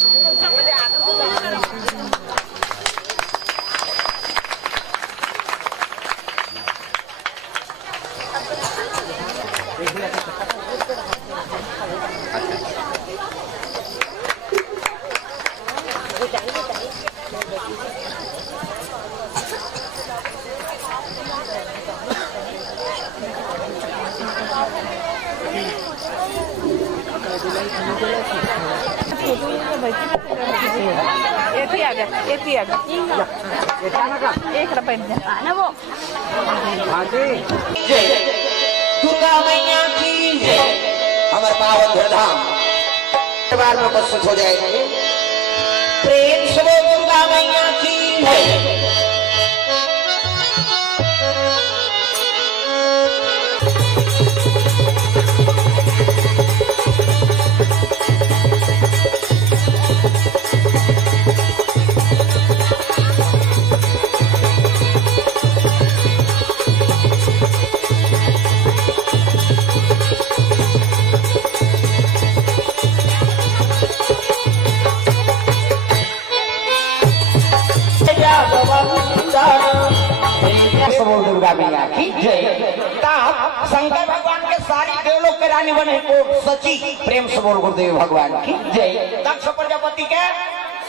दुर्गा मैया की हमारे पावन धाम बार में उपस्थित हो जाएंगे। प्रेम से दुर्गा मैया की दुर्गा मैया की जय। शंकर भगवान के सारी देवलोक के रानी बने को सची प्रेम से बोल गुरुदेव भगवान की जय। दक्ष प्रजापति के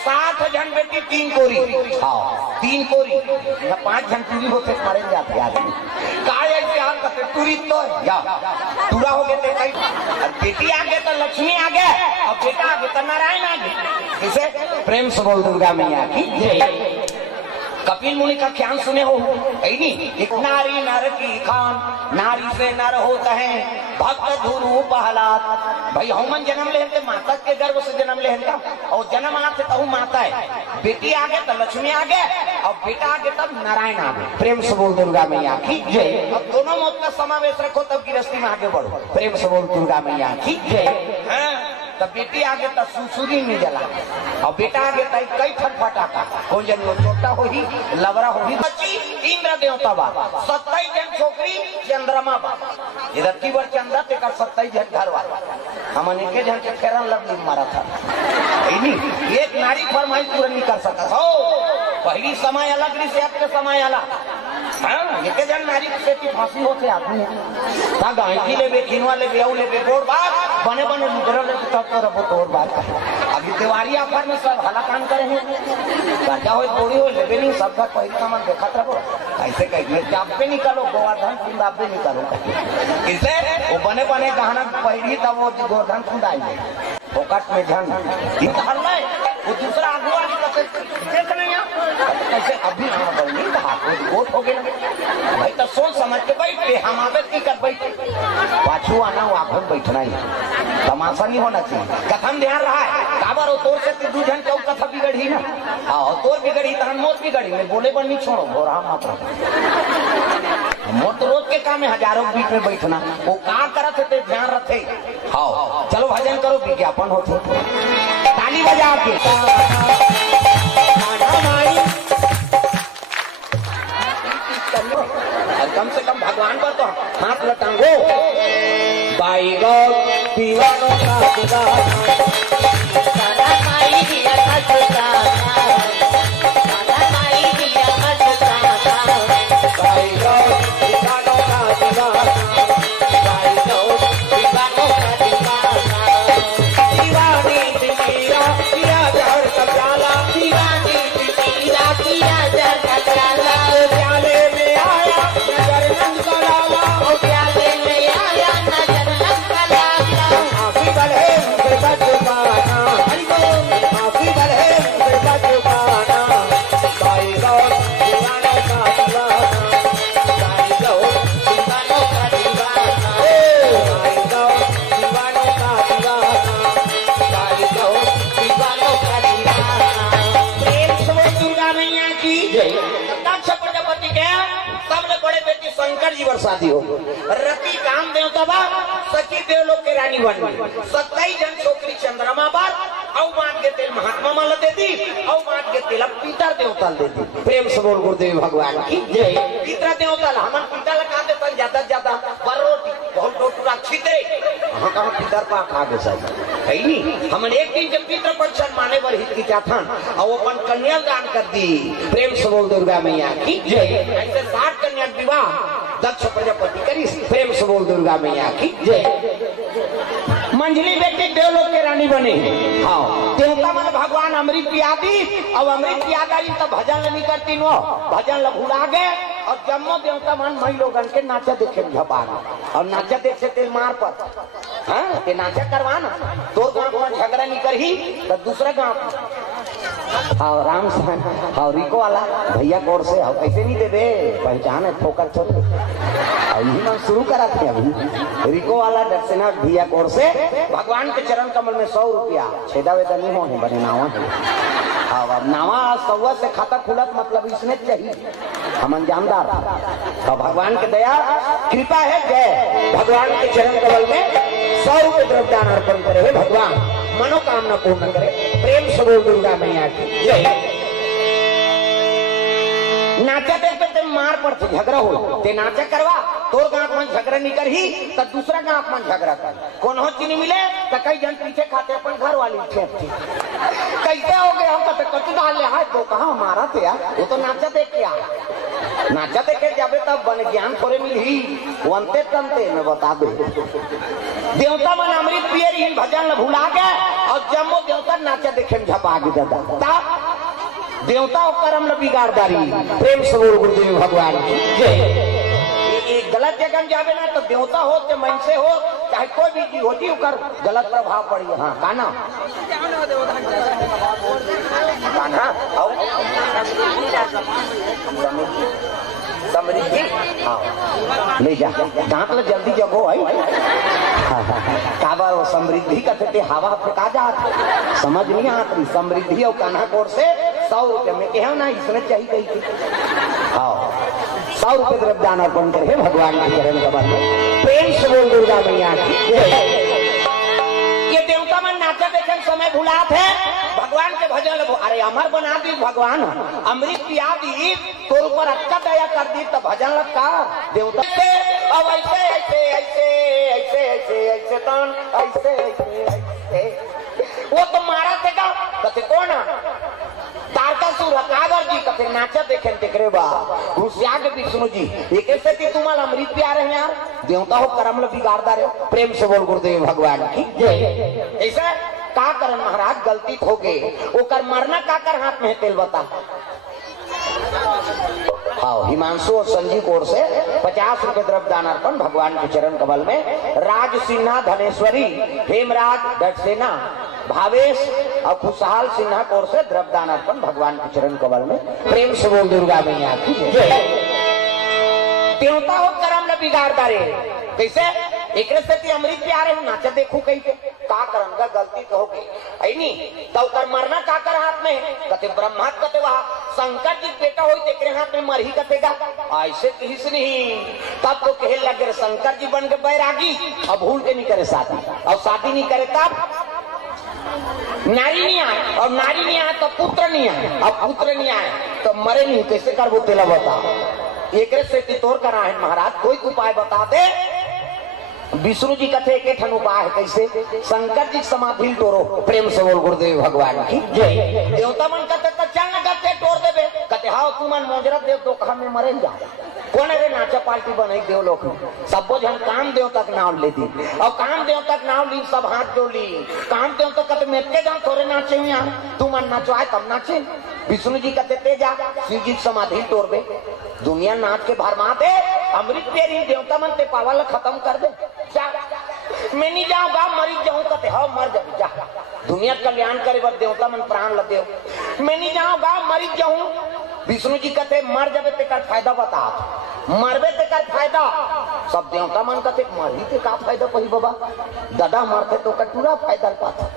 7 जन बेटी 3 कोरी, हाँ 3 कोरी या 5 जन पूरी होते मरे जाते आदमी काय ऐसे हाल करते टूरी तो या टूरा हो गए थे कई। बेटी आगे तो लक्ष्मी आगे और बेटा आगे तो नारायण आगे। इसे प्रेम से बोल दुर्गा मैया की जय। कपिल मुनि का ख्याल सुने हो नहीं? एक नारी नर की खान, नारी से नर होता है भक्त धुरु पहलाद। भाई हनुमान जन्म लेते माता के गर्भ से जन्म लेता और जन्म आते तो माता है। बेटी आगे तो लक्ष्मी आगे और बेटा आगे तब नारायण आगे। प्रेम से बोल दुर्गा मैया की जय। अब दोनों मौत का समावेश रखो तब गृहस्थी में आगे बढ़ो। प्रेम से बोल दुर्गा मैया की जय। तब बेटी आगे तब सुसुरी में जला और बेटा आगे तक कई फटफटाका कौन जन छोटा हो ही लवरा हो ही इंद्र देवता बात 27 जन छोकरी चंद्रमा बात इधर की बार चंद्रा ते कर 27 जन घर वाला हमन एक जन के फेरन लग मारा था। एक नारी फरमाइश पूरा नहीं कर सकता हो। पहली समय अलग रही से आपके समय अलग। एक जन नारी से फांसी होते आदमी गांठी लेबे खिनवा लेबे औ लेबे गोड़ बात बने बने लुगरा ले तब तो रबो तोड़ बात है। अभी तिवारी ऑफर में सब हला काम करे हैं कर्जा हो थोड़ी हो लेबे नहीं सब का पहले सामान देखत रहो ऐसे कहीं जाप पे निकालो गोवर्धन कुंड आप पे निकालो इसे वो बने बने गहना पहली तब वो गोवर्धन कुंड आएंगे फोकट में झन हल्ला वो दूसरा आगू वाली देख नहीं कैसे अभी नहीं कहा वोट हो गया भाई तो सोच समझ के बैठे हम आदत की कर बैठे पाछू आना वो आंखों बैठना ही तमाशा नहीं होना चाहिए। कथम ध्यान रहा है काबर हो तोर से 2 जन चौ कथा बिगड़ी ना हाँ तोर बिगड़ी तहन मोर बिगड़ी मैं बोले पर नहीं छोड़ो बोरा मत मोर तो रोज के काम है हजारों बीच में बैठना वो कहाँ करत थे ध्यान रखे। हाँ चलो भजन करो विज्ञापन होते ताली बजा के कम से कम भगवान पर तो हाथ लटांगो बाई गो दीवानों का दीवाना सादा माई दिया का सुल्ताना सादा माई दिया का सुल्ताना बाई गो दीवानों का दीवाना बाई गो दीवानों का दीवाना दीवानी दीवाना किया जहर का प्याला दीवानी दीवाना किया जहर का प्याला प्याले में आया नजर नंद का लाला ओ प्याले में आया नजर नंद का लाला आफी बढ़े बेटा जुबाना हरि बोल आफी बढ़े बेटा जुबाना बाई गो दीवानों का दीवाना बाई गो दीवानों का दीवाना बाई गो दीवानों का दीवाना बाई गो दीवानों का दीवाना। प्रेम से दुर्गा मैया की जय। दक्ष प्रजापति के सबसे बड़े बेटी शंकर जी शादी हो रति काम देवता बा सखी देवलोक के रानी बन 27 जन छोकरी चंद्रमा बार औ मान के तेल महात्मा माला दे दी औ मान के तेल पितर देवता दे दी। प्रेम से बोल गुरुदेव भगवान की जय। पितर देवता हमन पितर लगा दे ज्यादा बरोटी बहुत टोटूरा छिदे हाँ कहाँ पितर पाक आगे सर है नहीं हमने एक दिन जब पितर पक्षण माने पर हित की चाथन और वो अपन कन्या दान कर दी प्रेम से बोल दुर्गा मैया की जय ऐसे 60 कन्या विवाह दक्ष प्रजापति करी प्रेम से बोल दुर्गा मैया की जय मंझली बेटी देवलोक के रानी बने हाँ देवता मन भगवान अमृत पियादी अब अमृत पियादा तो भजन नहीं करती नो भजन भुला गए और जम्मो देवता मन मई लोगन के नाचा देखे झपाना और नाचा देखे ते मार पर हाँ ते नाचा करवाना दो गांव में झगड़ा नहीं करही तो दूसरा गांव हाँ राम हाँ रिको वाला भैया गौर से हाँ कैसे नहीं दे दे पहचान है ठोकर छोड़ यही हम शुरू करा थे अभी रिको वाला दर्शना भैया गौर से भगवान के चरण कमल में 100 रुपया छेदा वेदा नहीं होने बने नावा हाँ अब नावा 100 से खाता खुलत मतलब इसने चाहिए हम अंजामदार तो भगवान की दया कृपा है जय भगवान के चरण कमल में 100 रुपये द्रव्यदान अर्पण करे भगवान मनोकामना पूर्ण करे प्रेम से बोल दुर्गा मैया की जय नाचा देखते ते मार पड़ते झगड़ा हो ते नाचा करवा तोर गांव में झगड़ा नहीं करही तो दूसरा गांव में झगड़ा कर कौन हो चीनी मिले तो कई जन पीछे खाते अपन घर वाली खेपती कैसे हो गए हम कहते कच्ची डाल ले हाथ तो कहाँ मारा थे यार वो तो नाचा देख के आ नाचा देखे जाबे तब बन ज्ञान थोड़े मिली वनते तनते मैं बता दे देवता मन अमृत पिए रही भजन भुला गए और जम्मो देवता नाचा देखे में झपा के दादा देवता और कर्म ल बिगाड़दारी प्रेम से बोल गुरुदेव भगवान जय गलत जगह जावे ना तो देवता हो चाहे मनुष्य हो चाहे कोई भी चीज होती उकर गलत प्रभाव पड़ी हाँ काना काना समृद्धि हाँ ले जा दांत ल जल्दी जगो है काबा समृद्धि कहते हवा फेंका जात समझ नहीं आती समृद्धि और कान्हा कोर से 100 रुपये में कहो ना इसने चाहिए गई थी हाँ 100 रुपये द्रव्यदान अर्पण करे भगवान के चरण कमल में प्रेम से बोल दुर्गा मैया की ये देवता मन नाचा देखे समय भुला थे भगवान के भजन अरे अमर बना दी भगवान अमृत पिया दी तोर ऊपर अच्छा दया कर दी तो भजन लगता देवता से अब ऐसे ऐसे ऐसे ऐसे ऐसे ऐसे तन ऐसे ऐसे वो तो मारा थे का कहते कौन तारकासुर कागर जी कहते नाचा देखे देखरे बा घुसियाग विष्णु जी ये कैसे कि तुम्हारा अमृत पिया रहे यार देवता हो कर्म बिगाड़दा रहे प्रेम से बोल गुरुदेव भगवान की ऐसा का करन महाराज गलती हो गए वो कर मरना का कर हाथ में तेल बता हाँ हिमांशु और संजीव कोर से 50 रुपए द्रव्यदान अर्पण भगवान के चरण कमल में राज सिन्हा धनेश्वरी हेमराज दक्षसेना भावेश और खुशहाल सिन्हा कोर से द्रव्यदान अर्पण भगवान के चरण कमल में प्रेम से बोल दुर्गा मैया की देवता हो कर्म न बिगाड़ता रे कैसे एक अमृत प्यारे नाचा देखो कैसे का करम का गलती तो होगी आई नहीं तो कर मरना का कर हाथ में कहते ब्रह्मा कहते वहां शंकर जी बेटा हो तेरे हाथ में मर ही कतेगा ऐसे किस नहीं तब तो कहे लगे शंकर जी बन के बैरागी और भूल के नहीं करे शादी और शादी नहीं करे तब नारी नहीं आए और नारी नहीं आए तो पुत्र नहीं आए और पुत्र नहीं आए तो मरे नहीं कैसे कर वो तेला बता एक से तोड़ कर आए महाराज कोई उपाय बता दे विष्णु जी कथे एक ठन उपाय है कैसे शंकर जी समाधि तोड़ो प्रेम से बोल गुरुदेव भगवान की जय देवता मन कहते तो चल कहते तोड़ देवे कहते हाँ तू मन मोजरत देव तो कहा में मरे जा कौन अरे नाचा पार्टी बनाई देव लोग सबो जन काम देव तक नाम ले दी और काम देव तक नाम ली सब हाथ जोड़ ली काम देव तक कहते मेरे जाओ थोड़े नाचे यहाँ तू मन नाचवाए तब नाचे विष्णु जी कहते ते जा शिव जी समाधि तोड़ दे दुनिया नाच के भरमा दे अमृत तेरी देवता मन ते पावल खत्म कर दे जा मैं नहीं जाऊंगा मरी जाऊं कहते हाँ मर जा जा दुनिया कल्याण करे बस देवता मन प्राण ल दे मैं नहीं जाऊंगा मरी जाऊं विष्णु जी कहते मर जावे ते कर फायदा बता मरबे ते कर फायदा सब देवता मन कहते मरी ते का फायदा पही बाबा दादा मरते तो का पूरा फायदा पाता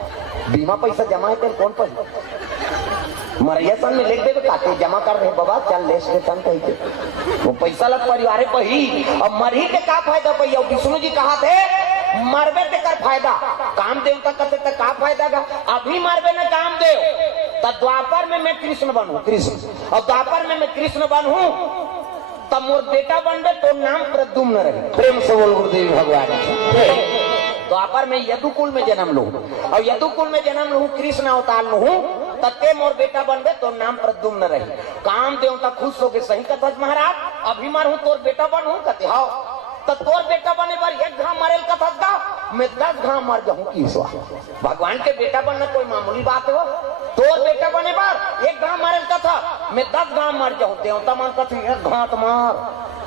बीमा पैसा जमा है कौन पैसा मरिया सन में लिख दे काटे जमा कर रहे बाबा चल ले सन कही वो पैसा लग परिवार पर ही और मरी के का फायदा पही और विष्णु जी कहा थे मरबे ते कर फायदा काम देव तक कहते तक का फायदा का अभी मरबे न काम देव तब द्वापर में मैं कृष्ण बनूं कृष्ण और द्वापर में मैं कृष्ण बनूं तब मोर बेटा बनबे तो नाम प्रद्युम्न रहे प्रेम से बोल गुरुदेव भगवान द्वापर में यदुकुल में जन्म लू और यदुकुल में जन्म लू कृष्ण अवतार लू तत्ते मोर बेटा बनबे तो नाम प्रद्युम्न रही। काम देवता खुश हो के सही कथस महाराज अभी मार हूँ तोर बेटा बन हूँ कहते हाँ तो तोर बेटा बने पर एक घाव मरेल कथस गा मैं 10 घाव मर जाऊँ ईश्वर। भगवान के बेटा बनना कोई मामूली बात है? तोर बेटा बने पर एक घाव मरेल कथा मैं 10 घाव मर जाऊँ। देवता मान कथे एक घाव मार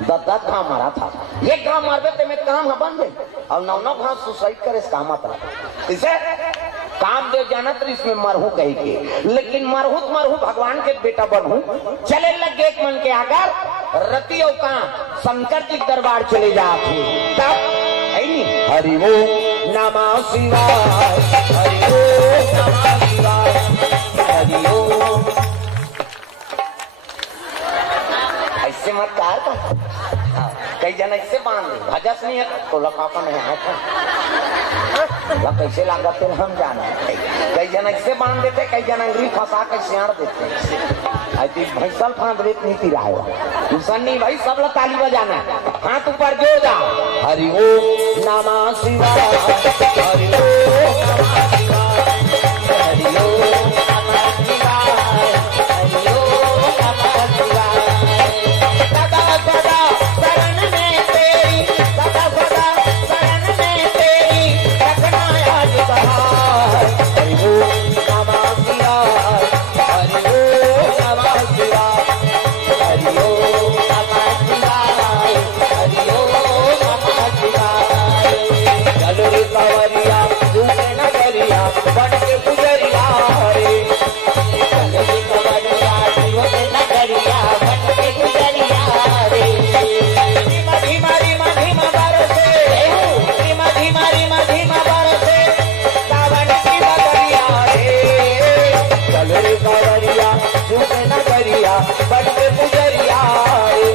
10 घाव मारा था एक घाव मारबे ते मैं काम बन गई और 9 घाव सुसाइड करे इसका मतलब इसे कामदेव जानत इसमें मरहू कही के लेकिन मरहू भगवान के बेटा बनहू चले लगे एक मन के आकर रतियों का शंकर जी दरबार चले जाते तब हरि ओम नमः शिवाय हरि ओम नमः शिवाय हरि ओम। ऐसे मत कर कई जन ऐसे बांध दे भजस नहीं है तो लखा का नहीं कैसे लागत है हम जाने। कई जन ऐसे बांध देते कई जन अंगरी फंसा के सियाड़ देते भैसल फांद देते नीति रहा सन्नी भाई सब लोग ताली बजाना हाथ ऊपर जो जा हरि ओम नमः शिवाय हरि ओम नमः शिवाय हरि ओम नमः शिवाय हरि ओम नमः शिवाय। सदा सदा शरण में तेरी सदा सदा शरण में तेरी रखना याद बहार हरि ओम नमः शिवाय हरि ओम नमः शिवाय हरि ओम नमः शिवाय हरि ओम नमः शिवाय। चलो रे कंवरिया तूने न करिया बन के गुजरिया रे चलो रे कंवरिया तूने न करिया बन के गुजरिया रे धीमा धीमा धीमा बरसे धीमा धीमा धीमा बरसे सावन की बदरिया रे चलो रे कंवरिया तूने न करिया बन के गुजरिया रे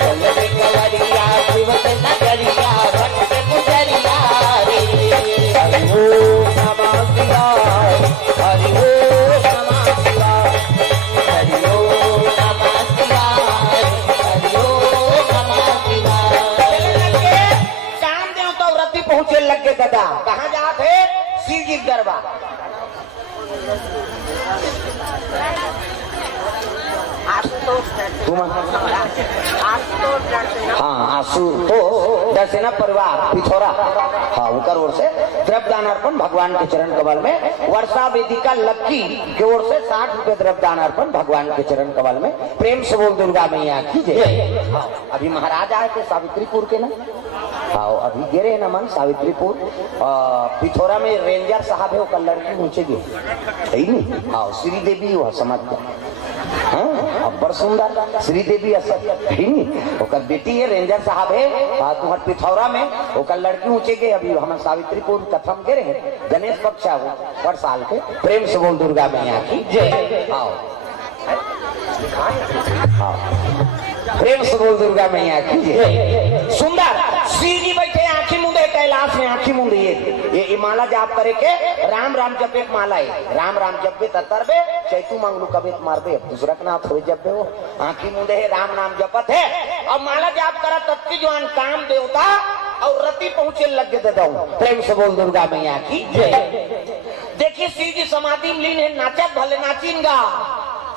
चलो रे कंवरिया तूने न करिया बन के गुजरिया रे। हरि ओम नमः शिवाय हरि ओम नमः शिवाय हरि ओम नमः शिवाय हरि ओम नमः शिवाय। कामदेव तो व्रती पहुंचे लगे दादा कहाँ जाते शिव जी दरबार हाँ आंसू तो दर्शना परिवार पिछोरा हाँ उनकर ओर से द्रव्यदान अर्पण भगवान के चरण कमल में वर्षा वेदिका लक्की की ओर से 60 रुपए द्रव्यदान अर्पण भगवान के चरण कमल में प्रेम से बोल दुर्गा मैया की जय। हाँ अभी महाराज आए थे सावित्रीपुर के ना हाँ अभी गिरे न मन सावित्रीपुर पिथौरा में रेंजर साहब है वो कल लड़की नीचे गए नहीं हाँ श्रीदेवी हुआ समझ हाँ बड़ सुंदर श्रीदेवी असर बेटी है रेंजर साहब है तुम्हारे पिथौरा में वो लड़की ऊंचे गए अभी हम सावित्रीपुर कथम गिरे हैं गणेश कक्षा हो पर साल के प्रेम से बोल दुर्गा मैया की जय। आओ प्रेम से बोल दुर्गा मैया की जय। सुंदर श्री जी बैठे आंखी मुंदे कैलाश में आंखी मुंदे ये माला जाप करे के राम राम जपे माला है राम राम जपे ततरबे चैतू मंगलू कबे मारबे दूसरा ना थोड़े जपे हो आंखी मुंदे है राम नाम जपत है और माला जाप करा तत्की जो काम देवता और रति पहुंचे लग गए दादा प्रेम से बोल दुर्गा मैया की जय। देखिए श्री जी समाधि में लीन है नाचत भले नाचिनगा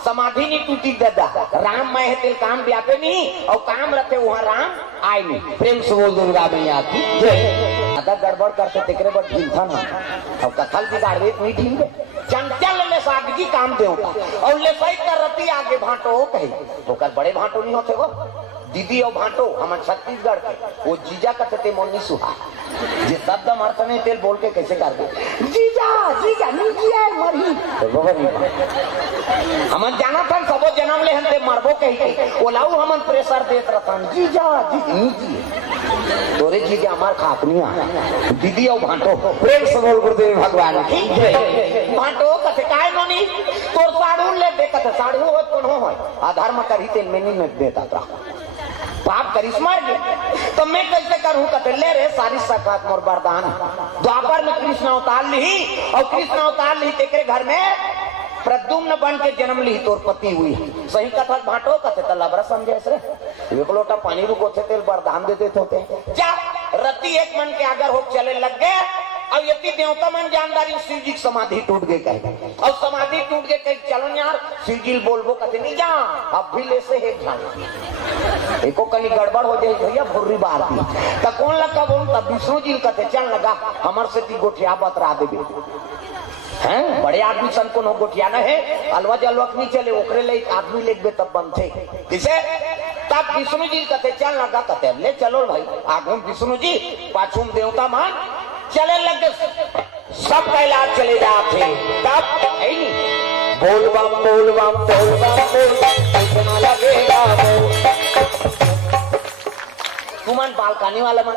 समाधि नहीं टूटी दादा राम मैं है तेल काम व्यापे नहीं और काम रखे वहाँ राम आए नहीं प्रेम से बोल दुर्गा मैया की जय। आधा गड़बड़ करते तेकरे बट ढील था ना और कथल बिगाड़े नहीं ढील गए चंचल ले सागजी काम दे और ले सही कर रती आगे भाटो हो कही तो कर बड़े भाटो नहीं होते वो दीदी और भाटो हमारे छत्तीसगढ़ के वो जीजा कहते मोनी सुहा जे शब्द मारते नहीं तेल बोल के कैसे कर दे जीजा जीजा नहीं किया मरी हम जाना था सबो जन्म ले हंते मरबो कही ओलाऊ हम प्रेशर देत रहन जीजा जी तोरे जीजा हमार खाकनिया दीदी और भाटो प्रेम से बोल गुरुदेव भगवान की जय। भाटो कथे काय नोनी तोर साड़ू ले दे कथे साड़ू हो कोनो हो आधार में करी तेल में नहीं देता था पाप करिस मार गए तो मैं कैसे करूं कहते ले रे सारी सकात मोर वरदान द्वापर में कृष्ण अवतार ली और कृष्ण अवतार ली तेरे घर में प्रद्युम्न बन के जन्म ली तोर पति हुई सही कथा भाटो कहते तो लबरा समझे एक लोटा पानी रुको थे तेल वरदान देते थे जा रति एक मन के अगर हो चले लग गए अब यति देवता मन जानदारी शिव जी की समाधि टूट गई कहे और समाधि टूट गए कहे चलो यार शिव जी बोलबो कहते नहीं जा अब भी ले से एक जान एको कहीं गड़बड़ हो जाए भैया भुर्री बात तब कौन लगा बोल तब विष्णु जी कहते चल लगा हमार से ती गोठिया बतरा देबे हैं बड़े आदमी सन को गोठिया न है अलवा जलवक नहीं चले ओकरे ले आदमी लेके तब बनते किसे तब विष्णु जी कहते चल लगा कहते ले चलो भाई आगू विष्णु जी पाछू देवता मान चले लगे सब कैलाश चले जाते तब है नहीं बोल बम बोल बम बोल बम बोल बम लगेगा तुमन बालकानी वाला मन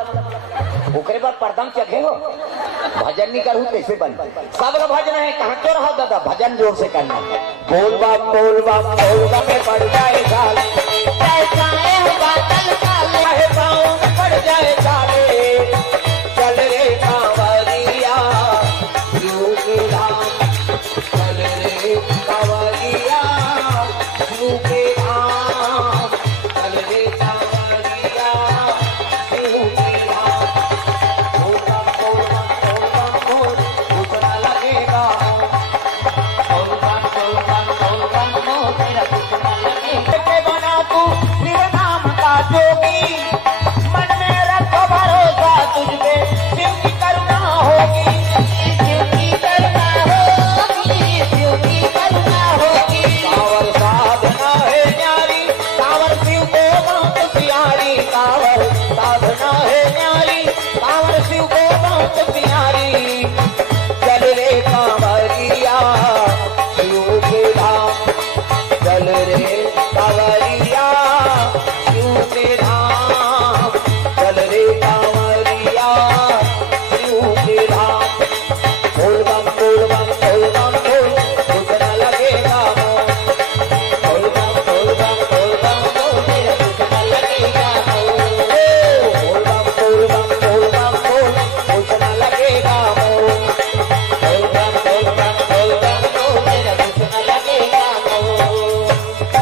ओकरे पर परदम चढ़े हो भजन नहीं करूँ कैसे बन सब भजन है कहाँ क्यों रहो दादा भजन जोर से करना बोल बम बोल बम बोल बम में पड़ जाए गाल पड़ जाए गाले चल रे कांवरिया शिव के धाम चल रे कांवरिया शिव के धाम चल रे कांवरिया शिव के धाम बोल बम बोल बम बोल दूसरा लगेगा बोल बम बोल बम बोल बम बोल तेरा दूसरा लगेगा के बना तू शिव नाम का जोगी मन में रखो भरोसा तुझ पे शिव की करुणा होगी शिव की करुणा होगी शिव की करुणा होगी कांवर साधना है न्यारी कांवर शिव को बहुत प्यारी कांवर साधना है न्यारी कांवर शिव को बहुत प्यारी चल रे कांवरिया शिव के धाम चल रे कांवरिया शिव के धाम चल रे कांवरिया शिव के धाम बोल बम बोल बम बोल बम बोल दूसरा लगेगा बोल बम बोल बम बोल बम बोल तेरा दूसरा लगेगा बोल बम बोल बम बोल बम बोल दूसरा लगेगा बोल बम बोल बम बोल बम बोल तेरा दूसरा लगेगा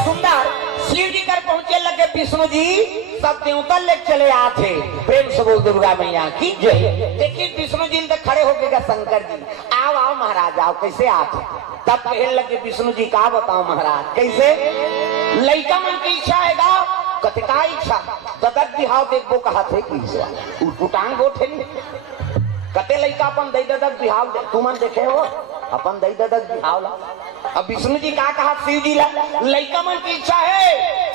सुंदर शिव जी कर पहुंचे लगे विष्णु जी सब देवता ले चले आते प्रेम से बोल दुर्गा मैया की जय देखिए विष्णु जी तो खड़े हो गए शंकर जी आओ आओ महाराज आओ कैसे आते तब कहने लगे विष्णु जी का बताओ महाराज कैसे लड़का मन की इच्छा है गा कते का इच्छा ददक दिहाव देखबो कहा थे की इच्छा उटांग गोठे कते लड़का अपन दई ददक दिहाव तुमन देखे हो अपन दई ददक दिहाव ला अब विष्णु जी का कहा शिव जी लड़का मन की इच्छा है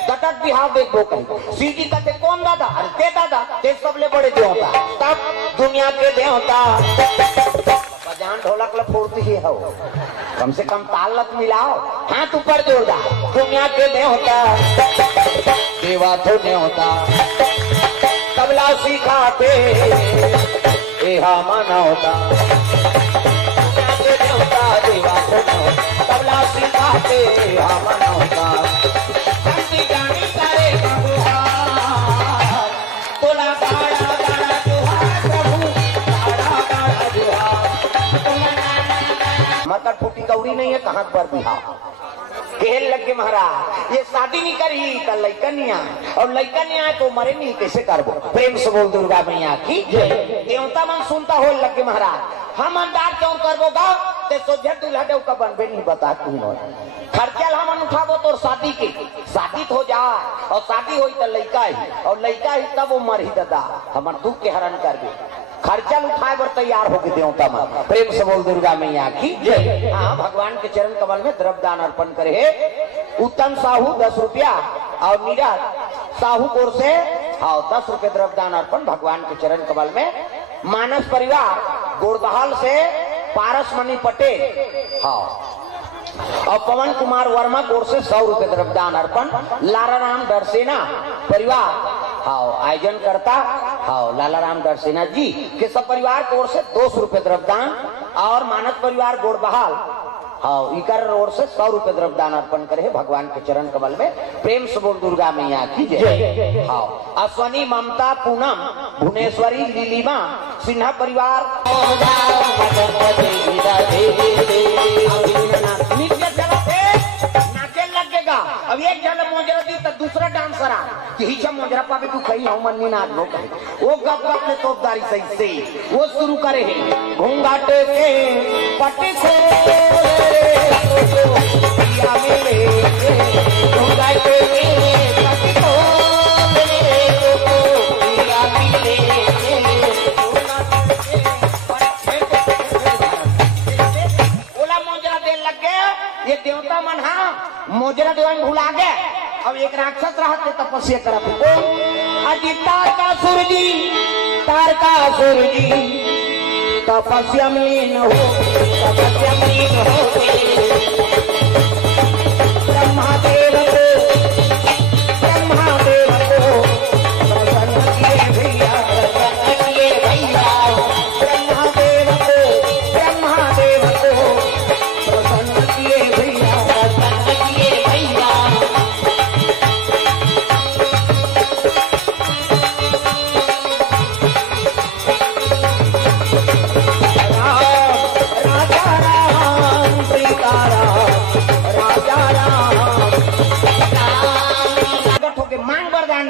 ददक दिहाव देखबो कहीं शिव जी कहते कौन दादा अरे ते दादा ते सबले बड़े देवता तब दुनिया के देवता बजान ढोलक ल फोड़ती ही हो कम से कम ताल लत मिलाओ हाथ ऊपर जोरदार दुनिया के देवता देवा तो देवता तबला सिखाते एहा माना होता दुनिया के देवता देवा तो देवता तबला सिखाते एहा माना होता शांति जानी सारे बहुहार तोला गाड़ा गाड़ा जोहार प्रभु गाड़ा गाड़ा जोहार मकर फूटी कौड़ी नहीं है कहाँ पर बिहार कहने लगे महाराज ये शादी नहीं करी तो लड़का नहीं आए और लड़का नहीं आए तो मरे नहीं कैसे करबो प्रेम से बोल दुर्गा मैया की देवता मन सुनता हो लगे महाराज हम अंदाज क्यों करबो गा ते सोझे दूल्हा देव का बनबे नहीं बता तू खर्चा हम उठाबो तो शादी के शादी हो जाए और शादी हो तो लड़का ही और लड़का ही तब वो मर ही दादा हमार दुख के हरण करबे खर्चा उठाए पर तैयार हो गए देवता मन प्रेम से बोल दुर्गा मैया की जय हाँ भगवान के चरण कमल में द्रव्य दान अर्पण करे है उत्तम साहू 10 रुपया और नीरज साहू कोर से हाँ 10 रुपये द्रव्य दान अर्पण भगवान के चरण कमल में मानस परिवार गोरदहाल से पारस मणि पटेल हाँ और पवन कुमार वर्मा कोर से 100 रुपए द्रव्यदान अर्पण लाला राम दरसेना परिवार हाँ आयोजन करता हाँ लाला राम दरसेना जी के सब परिवार कोर से 200 रुपए द्रव्यदान और मानस परिवार गोड़बहाल हाँ इकर ओर से 100 रुपए द्रव्यदान अर्पण करे भगवान के चरण कमल में प्रेम से बोल दुर्गा मैया की जय हाँ अश्वनी ममता पूनम भुवनेश्वरी लीलिमा सिन्हा परिवार नाचे लगेगा अब एक जल मोजरा दी तो दूसरा डांसर आ यही सब मोजरा पावे तू कहीं हो मन ना लो कहे वो गप गप में तोपदारी सही से वो शुरू करे है घूंघट के पट्टी से पिया मेरे घूंघट के पट्टी को पिया मेरे ओला मोजरा दे लग गया ये देवता मन हाँ मोजरा देवन भुला गया अब एक राक्षस रहते तपस्या करत को अजी तारकासुर जी तपस्या में न हो ब्रह्मादेव को प्रसन्न किए भैया ब्रह्मादेव को प्रसन्न किए भैया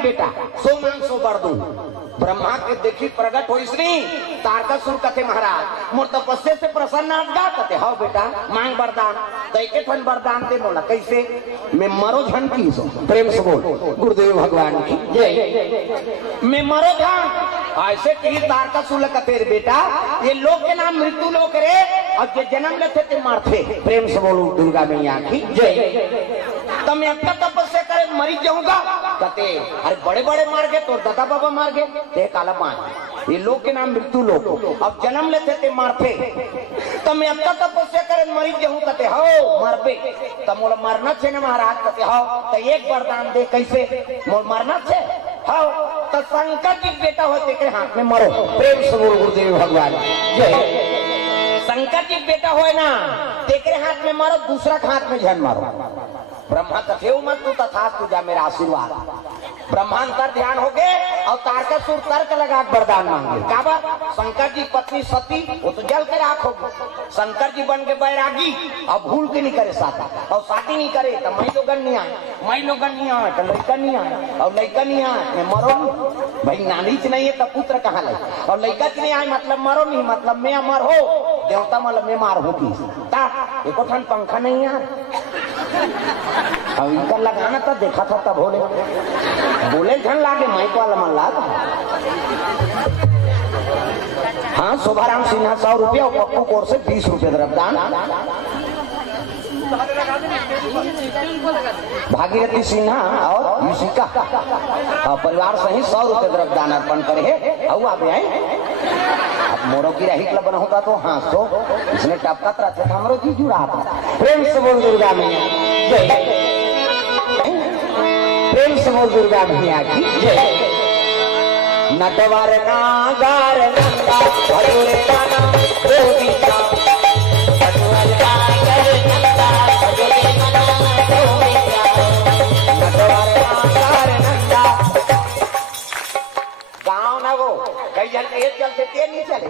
बेटा सो मांग सो बर दूं ब्रह्मा के देखी प्रगट हो इसनी तारकासुर कथे महाराज मोर तपस्या से प्रसन्न गा कथे हाँ बेटा मांग वरदान दैके ठन वरदान दे बोला कैसे मैं मरो झन की सो प्रेम से बोल गुरुदेव भगवान की जय मैं मरो झन ऐसे कही तारकासुर कथे रे बेटा ये लोग के नाम मृत्यु लोक रे और जे जन्म लेते ते मारते प्रेम से बोलो दुर्गा मैया की जय तब मैं अब तपस्या करे मरी जाऊंगा कहते अरे बड़े बड़े मार गए तो दादा बाबा मार गए ते काला पांच ये लोग के नाम मृत्यु लोग अब जन्म लेते थे मारते तब मैं अब तपस्या करे मरी जाऊं कहते हो मरबे तब मोला मरना छे ना महाराज कहते हो तो एक वरदान दे कैसे मोल मरना छे हो तो शंकर जी बेटा होते के हाथ में मरो प्रेम से बोल गुरुदेव भगवान जय शंकर जी बेटा होए ना तेरे हाथ में मारो दूसरा हाथ में झन मारो ब्रह्मा कथे मत तू तथा तुझा मेरा आशीर्वाद ब्रह्मांतर ध्यान हो गए और तारकासुर तर्क लगा वरदान मांगे काबा शंकर जी पत्नी सती वो तो जल के राख होगी शंकर जी बन के बैरागी और भूल के नहीं करे साथी और साथी नहीं करे तो मई लोगन नहीं आए तो लड़का नहीं आए और लड़का नहीं आए मैं मरो भाई नानीच नहीं है तो पुत्र कहाँ लगे और लड़का नहीं आए मतलब मरो नहीं मतलब मैं अमर हो देवता मतलब मैं मार होती एको ठन पंखा नहीं यार अब इनका लगाना तो देखा था तब बोले झन लागे माइक वाला मन लाग हाँ शोभाराम सिन्हा 100 रुपया और पप्पू कोर से 20 रुपये द्रव्यदान भागीरथी सिन्हा और युषिका परिवार सहित 100 रुपये द्रव्यदान अर्पण करे है आगे आए अब मोरो की रही क्लब होता तो हाँ तो इसने टपका रहते था हमरो जी जुड़ा था प्रेम से बोल दुर्गा मैया जय प्रेम से बोल दुर्गा मैया की जय नटवर नागार नंदा भजोरे गाना गोविंदा नटवर नागार नंदा भजोरे गाना गोविंदा नटवर नागार नंदा गाँव ना वो कई जन एक चलते तेल नहीं चले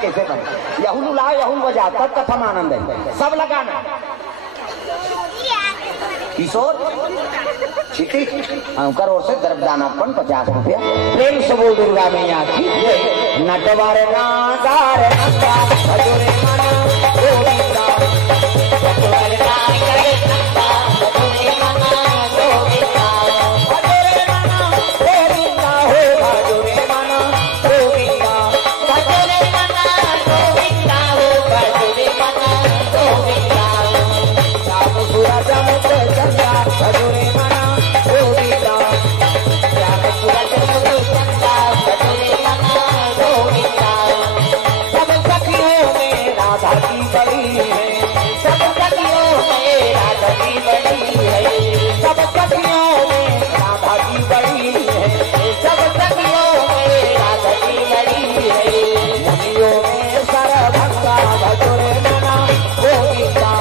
कैसे बने यहुल ला यहुल बजा तब कथम आनंद है सब लगाना किशोर छिटी अंकर ओर से द्रव्यदान अर्पण 50 रुपया प्रेम से बोल दुर्गा मैया की नटवर नागार नंदा भजोरे गाना गोविंदा नटवर नागार नंदा भजोरे गाना गोविंदा भजोरे गाना गोविंदा हो भजोरे गाना गोविंदा भजोरे गाना गोविंदा हो भजोरे गाना गोविंदा राम सूरज मुक्त चंदा भजोरे गाना गोविंदा राम सूरज मुक्त चंदा भजोरे गाना गोविंदा सब सखियों में राधा की बड़ी है सब सखियों में राधा की बड़ी है सब सखियों में राधा की बड़ी है सब सखियों में राधा की बड़ी है मुनियों में सरभंगा भजोरे गाना गोविंदा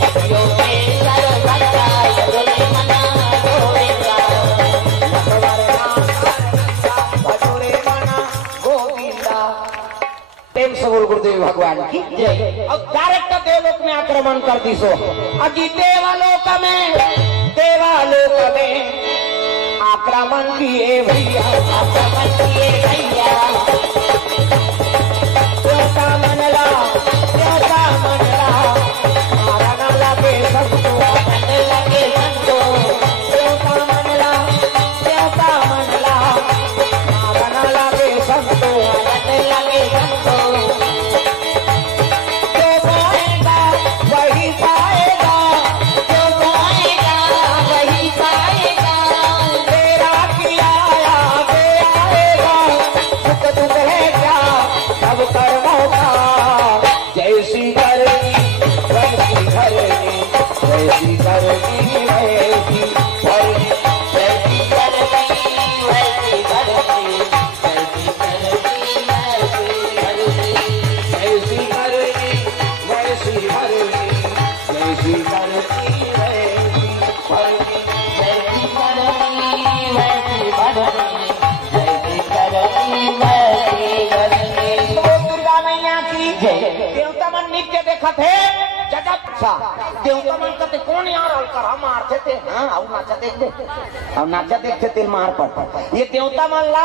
मुनियों में सरभंगा भजोरे गाना गोविंदा नटवर नागार भजोरे गाना गोविंदा प्रेम से बोल गुरुदेव भगवान की जय अब डायरेक्ट देवलोक में आक्रमण कर दी सो अजी देवलोक में देवालोक में आक्रमण किए भैया, आक्रमण किए भैया। देवता मनला, देवता मनला, मारना लगे सबको, मारने लगे सबको। देवता मनला, देवता मनला, मारना लगे सबको, मारने लगे सबको। जो पाएगा वही पाएगा, जो पाएगा वही पाएगा। तेरा किया आगे आएगा, सुख दुख है क्या सब कर्मों का। जैसी करनी वैसी भरनी, जैसी करनी वैसी भरनी, जैसी करनी वैसी भरनी, जैसी करनी वैसी भरनी, जैसी करनी वैसी भरनी, जैसी करनी वैसी भरनी, जैसी करनी वैसी भरनी, जैसी करनी वैसी भरनी। बोल दुर्गा मैया की जय। देवता मन नित्य देखत है जगत सा। देवता मन कहते कौन यार अलकर हम मारते थे, हाँ और नाचा देखते, और नाचा देखते तेल मार पर। ये देवता मन ला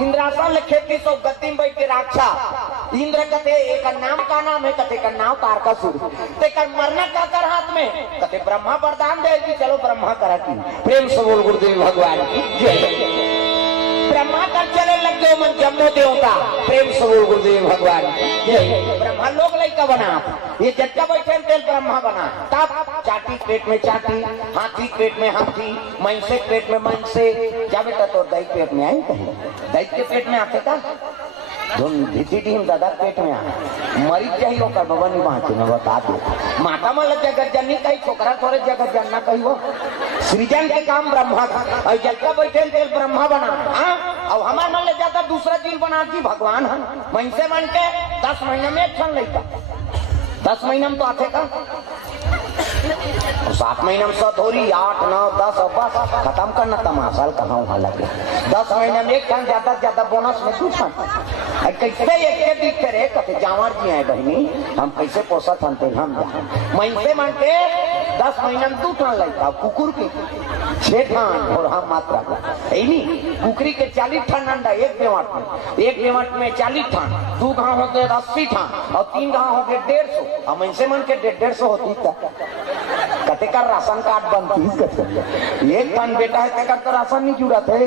इंद्रासन लिखे थी सो गद्दी में बैठ के राक्षा। इंद्र कहते एक नाम का नाम है, कहते का नाम तारकासुर। ते कर मरना का कर हाथ में, कहते ब्रह्मा वरदान दे कि चलो ब्रह्मा करा की। प्रेम से बोल गुरुदेव भगवान की जय। ब्रह्मा कर चले लग गए मन जम्मो देवता। प्रेम से बोल गुरुदेव भगवान की जय। ब्रह्मा लोग लड़का बना, ये जटका बैठे तेल ब्रह्मा बना। तब चाटी पेट में चाटी, हाथी पेट में हाथी, मनसे पेट में मनसे। क्या बेटा तो दही पेट में आई, दही के पेट में आते का ढीम दादा पेट में आ मरीज चाहिए होकर भवन बाँचे में बता दो। माता मन जगत जननी कही, छोकरा थोड़े जगत जनना कही हो। सृजन के काम ब्रह्मा था, और जलका बैठे तेल ब्रह्मा बना। हाँ और हमारे मन ले जाता दूसरा जीव बना दी भगवान। हम मन से मन के 10 महीने में एक क्षण लेता, 10 महीने में तो आते का 7 महीने में सतोरी 8 9 10 और बस खत्म करना तमाशा कहाँ वहाँ लगे। 10 महीने में एक क्षण, ज्यादा से ज्यादा बोनस में 2 क्षण। कैसे एक दिखते रहे, कहते जावर जी है बहनी हम कैसे पोसत हनते हम जा महीने मन के 10 महीने में 2 क्षण लगता। कुकुर के 6 क्षण और हम मात्रा कुकरी के 40 क्षण अंडा एक बेवट में 40 क्षण, 2 घाव हो गए 80 क्षण और 3 घाव हो गए 150। और मनसे मन के 150 होती कहते कर राशन कार्ड बनती एक क्षण बेटा है कर तो राशन नहीं जुड़ा थे।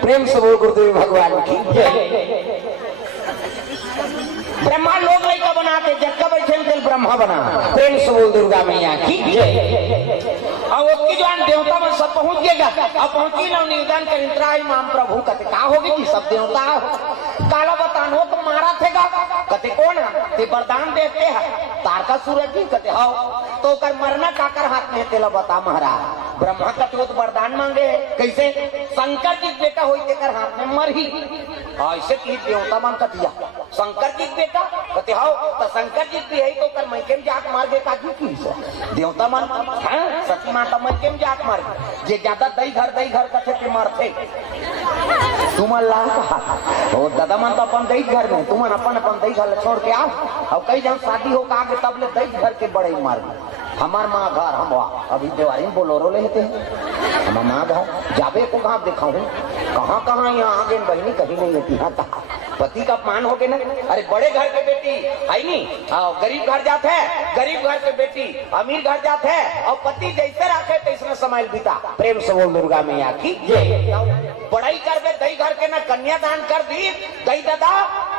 प्रेम से बोल गुरुदेव भगवान की जय। ब्रह्मा लोग लड़का बनाते, जगका बैठे तेल ब्रह्मा बना। प्रेम से बोल दुर्गा मैया की जय। और उसकी जो देवता में सब पहुंच गएगा। अब पहुंची ना निवेदन कर इंतराई माम प्रभु कहते का होगी कि सब देवता काला बतान हो तो मारा थे कहते कौन है ते वरदान देते हैं तारकासुर जी कहते हो तो कर मरना काकर हाथ में तेला बता महाराज। ब्रह्मा कहते वो तो वरदान मांगे कैसे शंकर जी बेटा हो कर हाथ में मर ही। ऐसे की देवता मन कतिया शंकर जी बेटा कहते हो तो शंकर जी भी है तो कर मैके में जाक मार गए काजी की देवता मन सती माता मैके में जाक मार जे ज्यादा दही घर कथे के मरते तुम ला ओ दादा मन तो अपन दही घर में तुम अपन दही घर छोड़ के आओ। और कई जन शादी हो आगे तब ले दही घर के बड़े मार हमार माँ घर हम अभी देवारी में बोलोरो लेते हैं हमार माँ घर जाबे को कहाँ दिखाऊं कहाँ यहाँ आगे बहनी कहीं नहीं लेती। हाँ पति का अपमान हो गया ना। अरे बड़े घर के बेटी है नहीं गरीब घर जाते है, गरीब घर के बेटी अमीर घर जाते है और पति जैसे रखे तो इसमें समय बीता। प्रेम से बोल दुर्गा मैया की बड़ाई कर दे दही घर के ना कन्यादान कर दी दही दादा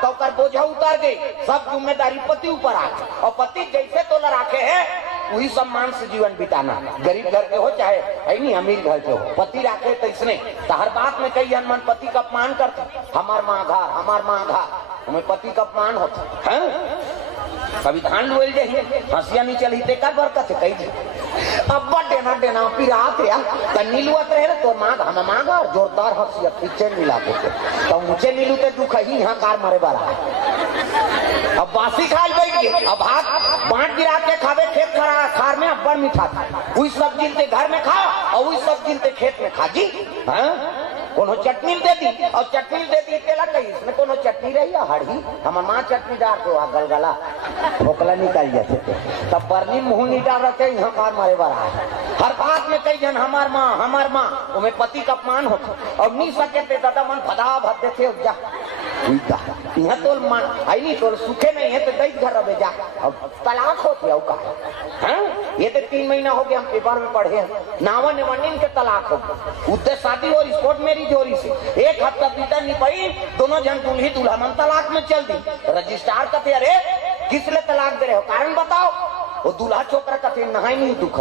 तो कर बोझा उतर गई सब जिम्मेदारी पति ऊपर आ और पति जैसे तो रखे है वही सम्मान से जीवन बिताना। गरीब घर के हो चाहे है नहीं अमीर घर के हो पति राखे तो इसने तो हर बात में कई अनुमान पति का अपमान करते हमार माँ घर हमें पति का अपमान होता है। कभी धान लुएल जाइए हंसिया नहीं चली ते कर बरकत है कही अब देना पिरात या कन्नी लुआत रहे तो मांग हम मांग जोरदार हंसिया पीछे मिला के तो ऊंचे मिलू ते दुख ही यहाँ कार मरे बारा। अब बासी खाल बैठ गए अब हाथ बांट गिरा के खावे खेत खार में अब्बड़ मीठा था वही सब गिनते घर में खा और वही सब गिनते खेत में खा जी। हाँ कोनो चटनी दे दी और चटनी दे दी तेला कही इसमें कोनो चटनी रही है हड़ी हम माँ चटनी डाल के गलगला ठोकला निकाल जाते तब बर्नी मुंह नहीं डाल रहे यहाँ कार मारे बार हर बात में कई जन हमार माँ उमें पति का अपमान होता और नहीं सके थे दादा मन फदा भर देते हो जा यहाँ तो मन आई नहीं तो सूखे नहीं है तो दई घर रहे जा अब तलाक होती है हाँ? ये तो 3 महीना हो गया हम पेपर में पढ़े नावा ने के तलाक हो उधर शादी हो रही कोर्ट मैरिज हो रही से 1 हफ्ता बीता नहीं पाई दोनों जन दूल्ही दूल्हा मन तलाक में चल दी रजिस्ट्रार कहते अरे किस लिए तलाक दे रहे हो कारण बताओ वो दूल्हा छोकरा कहते नहाई नहीं दुख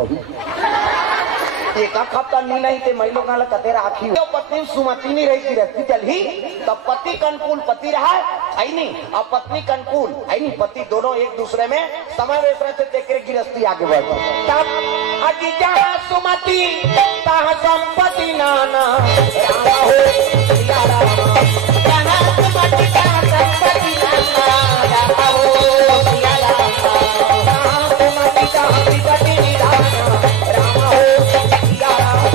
एक हफ्ता नहीं नहीं थे महिला का कहते राखी तो पत्नी सुमति नहीं रहती चल ही तब पति कंकुल पति रहा है नहीं अब पत्नी कंकुल नहीं पति दोनों एक दूसरे में समय वैसे से देख गिरस्ती आगे बढ़ती तब अजी जहाँ सुमति तहाँ संपत्ति नाना रामा हो सिया रामा जहाँ सुमति तहाँ संपत्ति नाना रामा हो सिया रामा जहाँ सुमति तहाँ विपत्ति निधाना रामा हो सिया रामा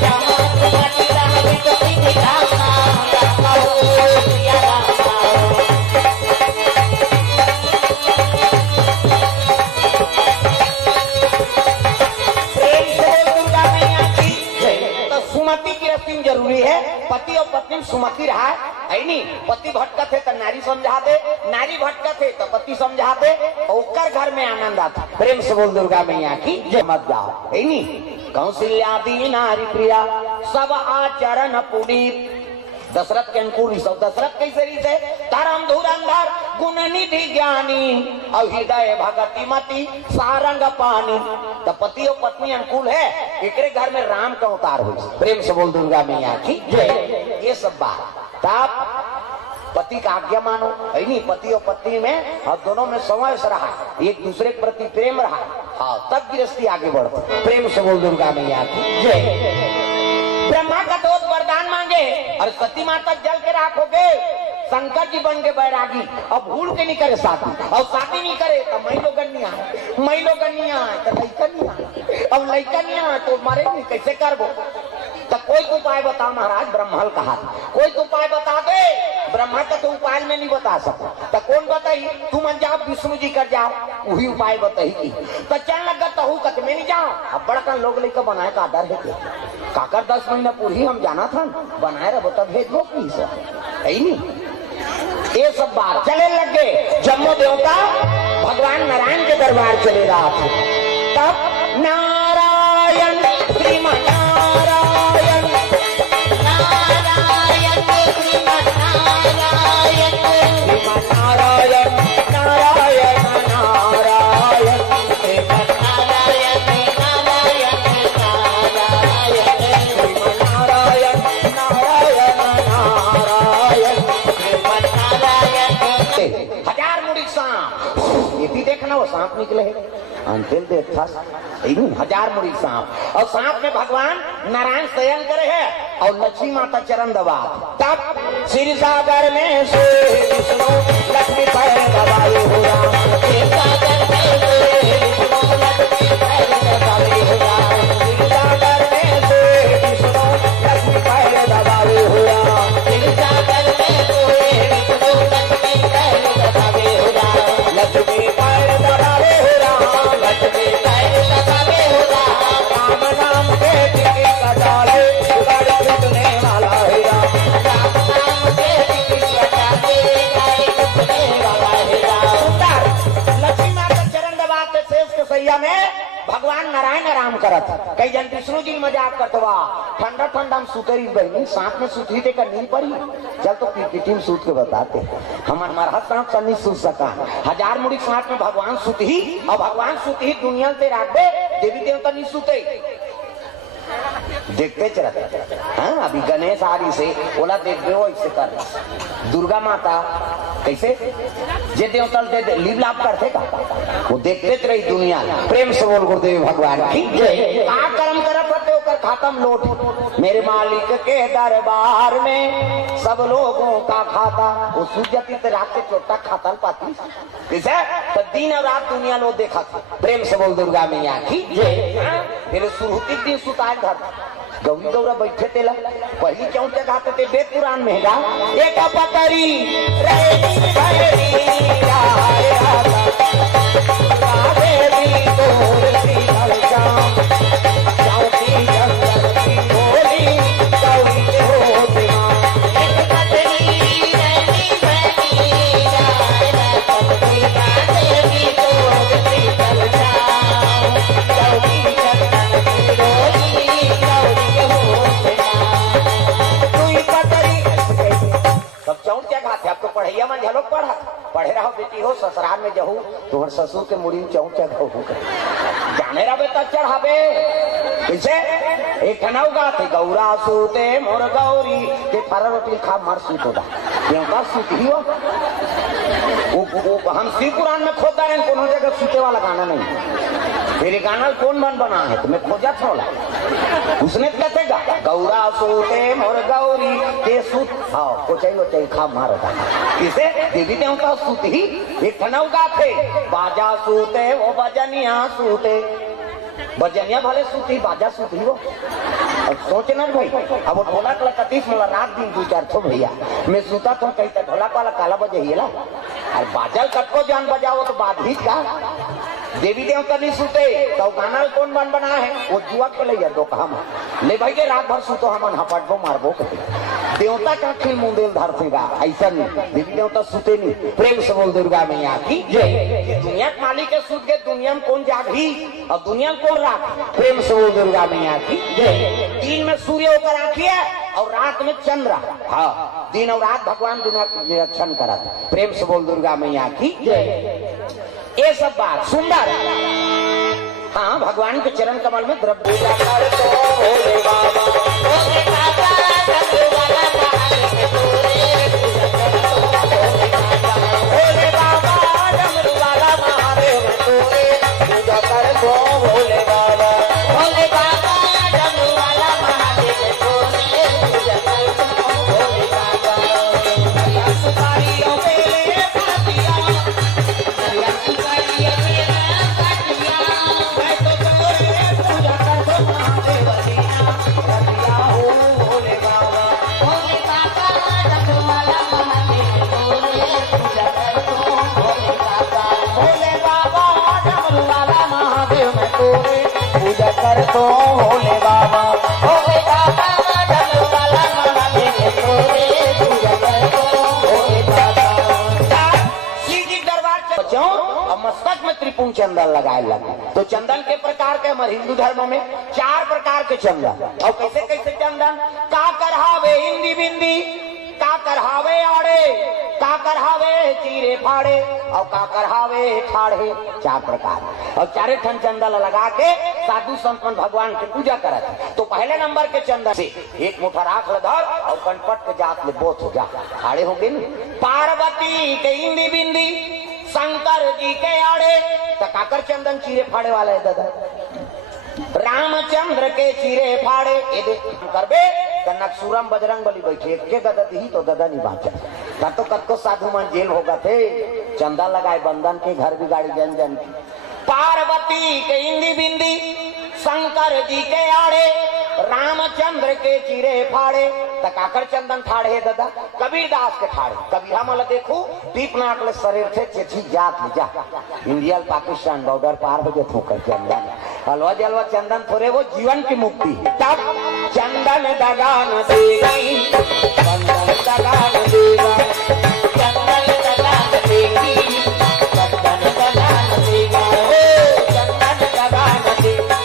जहाँ सुमति तहाँ विपत्ति निधाना रामा हो सिया रामा सुमति की रस्म जरूरी है पति और पत्नी सुमति रहा है नहीं पति भटकत है तो नारी समझा दे नारी भटकत है तो पति समझा दे और घर में आनंद आता प्रेम से बोल दुर्गा मैया की जय मत जाओ नहीं कौशल्या दी नारी प्रिया सब आचरण पुनीत दशरथ के अनुकूल सब दशरथ कैसे रीत है धर्म धुरंधर गुण निधि ज्ञानी और हृदय भगति मति सारंग पानी तो पति और पत्नी अनुकूल है एकरे घर में राम का अवतार हो प्रेम से बोल दुर्गा मैया की जय ये सब बात तब पति का आज्ञा मानो है नहीं पति और पत्नी में और दोनों में समय से रहा एक दूसरे के प्रति प्रेम रहा हाँ तब गृहस्थी आगे बढ़ती प्रेम से बोल दुर्गा मैया की जय ब्रह्मा का दूत वरदान मांगे और सती माता जल के राख हो गए शंकर जी बन के बैरागी अब भूल के नहीं करे शादी और शादी नहीं करे तो महिलो गन्निया तो लड़का नहीं आए अब लड़का नहीं आए तो मरे नहीं कैसे करबो तो कोई उपाय बता महाराज ब्रह्मल कहा कोई उपाय बता दे ब्रह्मा तो उपाय में नहीं बता सकता तो कौन बताई तुम जाओ विष्णु जी कर जाओ वही उपाय बताई की तो चल लगा तो हूँ कत में नहीं जाओ अब बड़का लोग लेकर बनाए का आदर है काकर 10 महीना पूरी हम जाना था बनाए रहो तब भेज दो है नहीं ये सब बात चले लग गए जम्मू देवता भगवान नारायण के दरबार चले रहा था तब नारायण श्रीमन नारायण नारायण श्रीमन नारायण श्रीमन नारायण नारायण नारायण श्रीमन नारायण नारायण नारायण श्रीमन नारायण नारायण नारायण श्रीमन नारायण हजार मुड़ी सांप ये भी देखना वो सांप निकले अंतिल देखा 1000 मुड़ी सांप और सांप में भगवान नारायण शयन करे है और लक्ष्मी माता चरण दबा तब क्षीर सागर में से विष्णु लक्ष्मी पैर दबाए हो राम क्षीर सागर में से विष्णु लक्ष्मी पैर दबाए हो राम क्षीर सागर में से विष्णु लक्ष्मी पैर दबाए हो राम क्षीर सागर में से विष्णु लक्ष्मी पैर दबाए हो राम लक्ष्मी पैर दबाए हो राम लक्ष्मी पैर दबाए हो राम नाम के टिके सजाले गाड़ी छूटने वाला है राम नाम के टिके सजाले गाड़ी छूटने वाला है राम लक्ष्मी माता चरण दबाते शेष के सैया में भगवान नारायण आराम करत कई जन विष्णु जी मजाक करतवा ठंडा ठंडा हम सुतरी बहनी सांप में सुतरी थे कर नींद पड़ी चल तो क्रिकेट में सूत के बताते हमार मरहत सांप से नहीं सुत सका 1000 मुड़ी सांप में भगवान सुत ही और भगवान सुत ही दुनिया से राखबे देवी देवता नहीं सुते देखते चलते हाँ अभी गणेश आदि से बोला देख दे ऐसे कर दुर्गा माता कैसे जे देवता दे लीव लाभ करते का वो देखते रही दुनिया प्रेम से बोल गुरुदेव भगवान की जय का कर्म करत रहते होकर खत्म लोट मेरे मालिक के दरबार में सब लोगों का खाता वो सूजती तो रात के चोटा खाता पाती कैसे तो दिन और रात दुनिया लोग देखा प्रेम से बोल दुर्गा मैया की जय फिर सुरुती दिन सुताए घर गौरी गौरा बैठे तेला पहली क्यों जगाते थे वेद पुराण में गा एक पतरी रे ससुराल में जहू तोहर ससुर के मुड़ी चौचा कहू जाने रहे तो चढ़ावे इसे एक नौगा थे गौरा सूते मोर गौरी के फर रोटी खा मार सूत होगा क्यों का सूत ही हो वो हम शिव पुराण में खोदा है कोनो जगह सूते वाला गाना नहीं मेरे गाना कौन मन बना है तुम्हें खोजा छोड़ा उसने कहते गौरा सोते मोर गौरी के सूत हाँ कोचाई खा मारता इसे देवी देवता सूत ही एक नौगा थे बाजा सूते वो बजनिया सूते बजनिया भले सूती बाजा सूती हो अब सोचना भाई अब वो ढोलक ला कतीस मला रात दिन 2-4 भैया मैं सूता तो कहीं ढोलक वाला काला बजे हिला और बाजल कटको जान बजाओ तो बात ही का देवी देवता नहीं सूते तो गाना कौन बन बना है वो जुआ खेल दो कहा ले भाई के रात भर सूतो हमन हपटबो मारबो देवता का खेल मुंदेल धरतेगा ऐसा नहीं देवी देवता सूते नहीं प्रेम से बोल दुर्गा मैया की जय दुनिया के मालिक के सूत के दुनिया में कौन जागी और दुनिया में कौन राख प्रेम से बोल दुर्गा मैया की जय दिन में सूर्य होकर आखिए और रात में चंद्र हाँ दिन और रात भगवान निरीक्षण करा प्रेम से बोल दुर्गा मैया की जय ये सब बात सुंदर हाँ भगवान के चरण कमल में द्रव्य पूजा कर तो भोले बाबा भोले बाबा भोले बाबा डमरू वाला महादेव तोरे पूजा कर तो भोले बाबा भोले बाबा डमरू वाला महादेव तोरे पूजा कर तो भोले बाबा सुपारियों बेले पातिया पूजा कर तो भोले बाबा भोले बाबा डमरू वाला महादेव तोरे पूजा कर तो भोले बाबा शिव जी दरबार बच्चों और मस्तक में त्रिपुंग चंदन लगाए लगे तो चंदन के प्रकार के हमारे हिंदू धर्म में 4 प्रकार के चंदन और कैसे कैसे चंदन का करहावे हिंदी बिंदी का करहावे आड़े का करहावे चीरे फाड़े और का करहावे ठाड़े 4 प्रकार और 4 ठन चंदन लगा के साधु संतन भगवान की पूजा करत तो पहले नंबर के चंदन से एक मुठा राख धर और कनपट के जात ले बोथ हो जा आड़े हो गए पार्वती के इंदी बिंदी शंकर जी के आड़े तो काकर चंदन चीरे फाड़े वाला है दादा रामचंद्र के चीरे फाड़े ये देख करबे कनक सूरम बजरंग बली बैठे के गदत ही तो ददा नहीं बाचा तो कत साधु मन जेल होगा थे चंदा लगाए बंधन के घर भी गाड़ी जन जन की पार्वती के इंदी बिंदी शंकर जी के आड़े रामचंद्र के चीरे फाड़े तकाकर चंदन ठाड़े दादा कबीरदास के ठाड़े कबीरा मल देखो दीप नाकले शरीर थे चेची जात जा इंडिया पाकिस्तान बॉर्डर पार हो गए ठोकर चंदन हलवा जलवा चंदन थोड़े वो जीवन की मुक्ति तब चंदन दगान देगी चंदन दगान देगा चंदन दगान देगी चंदन दगान देगा चंदन दगान देगी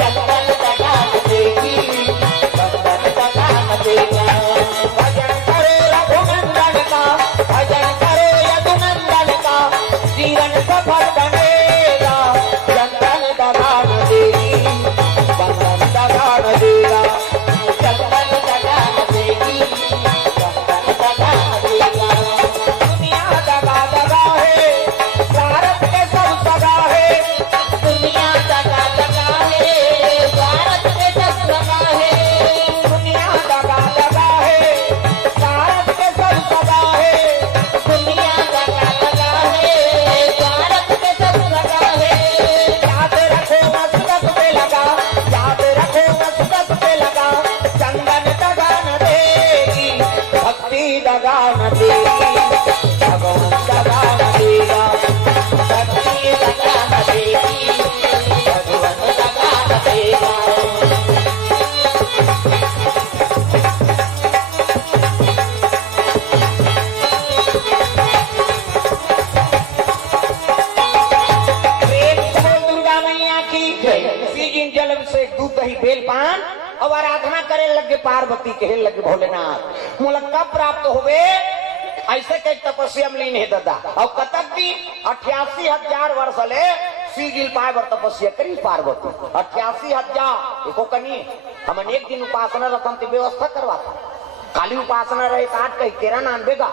चंदन दगान देगी चंदन दगान देगा भजन करो रघुनंदन का भजन करो यदुनंदन का जीवन सफल बनेगा चंदन दगान देगी चंदन दगान देगा चंदन दगान देगी चंदन दगान देगा दुनिया दगा दगा है भारत के सब सगा है दुनिया दगा दगा है भारत के सब सगा है दुनिया दगा दगा है भारत के सब सगा है दुनिया दगा दगा है भारत के सब सगा है याद रखो मस्तक पे लगा याद रखो मस्तक पे लगा चंदन दगान देगी भक्ति दगान देगी भगवान दगान देगा भक्ति दगान देगी भगवान दगान देगा दुर्गा मैया की जय जल से दूध दही बेल पान और आराधना करे लगे पार्वती कहे लगे भोलेनाथ मोला कब प्राप्त होवे ऐसे कई तपस्या में लीन है दादा और कतक भी 88,000 वर्ष ले सीगिल पाए बर तपस्या करी पार्वती 88,000 एको कनी हमन एक दिन उपासना रखम ते व्यवस्था करवाता खाली उपासना रहे काट कहीं केरा नान बेगा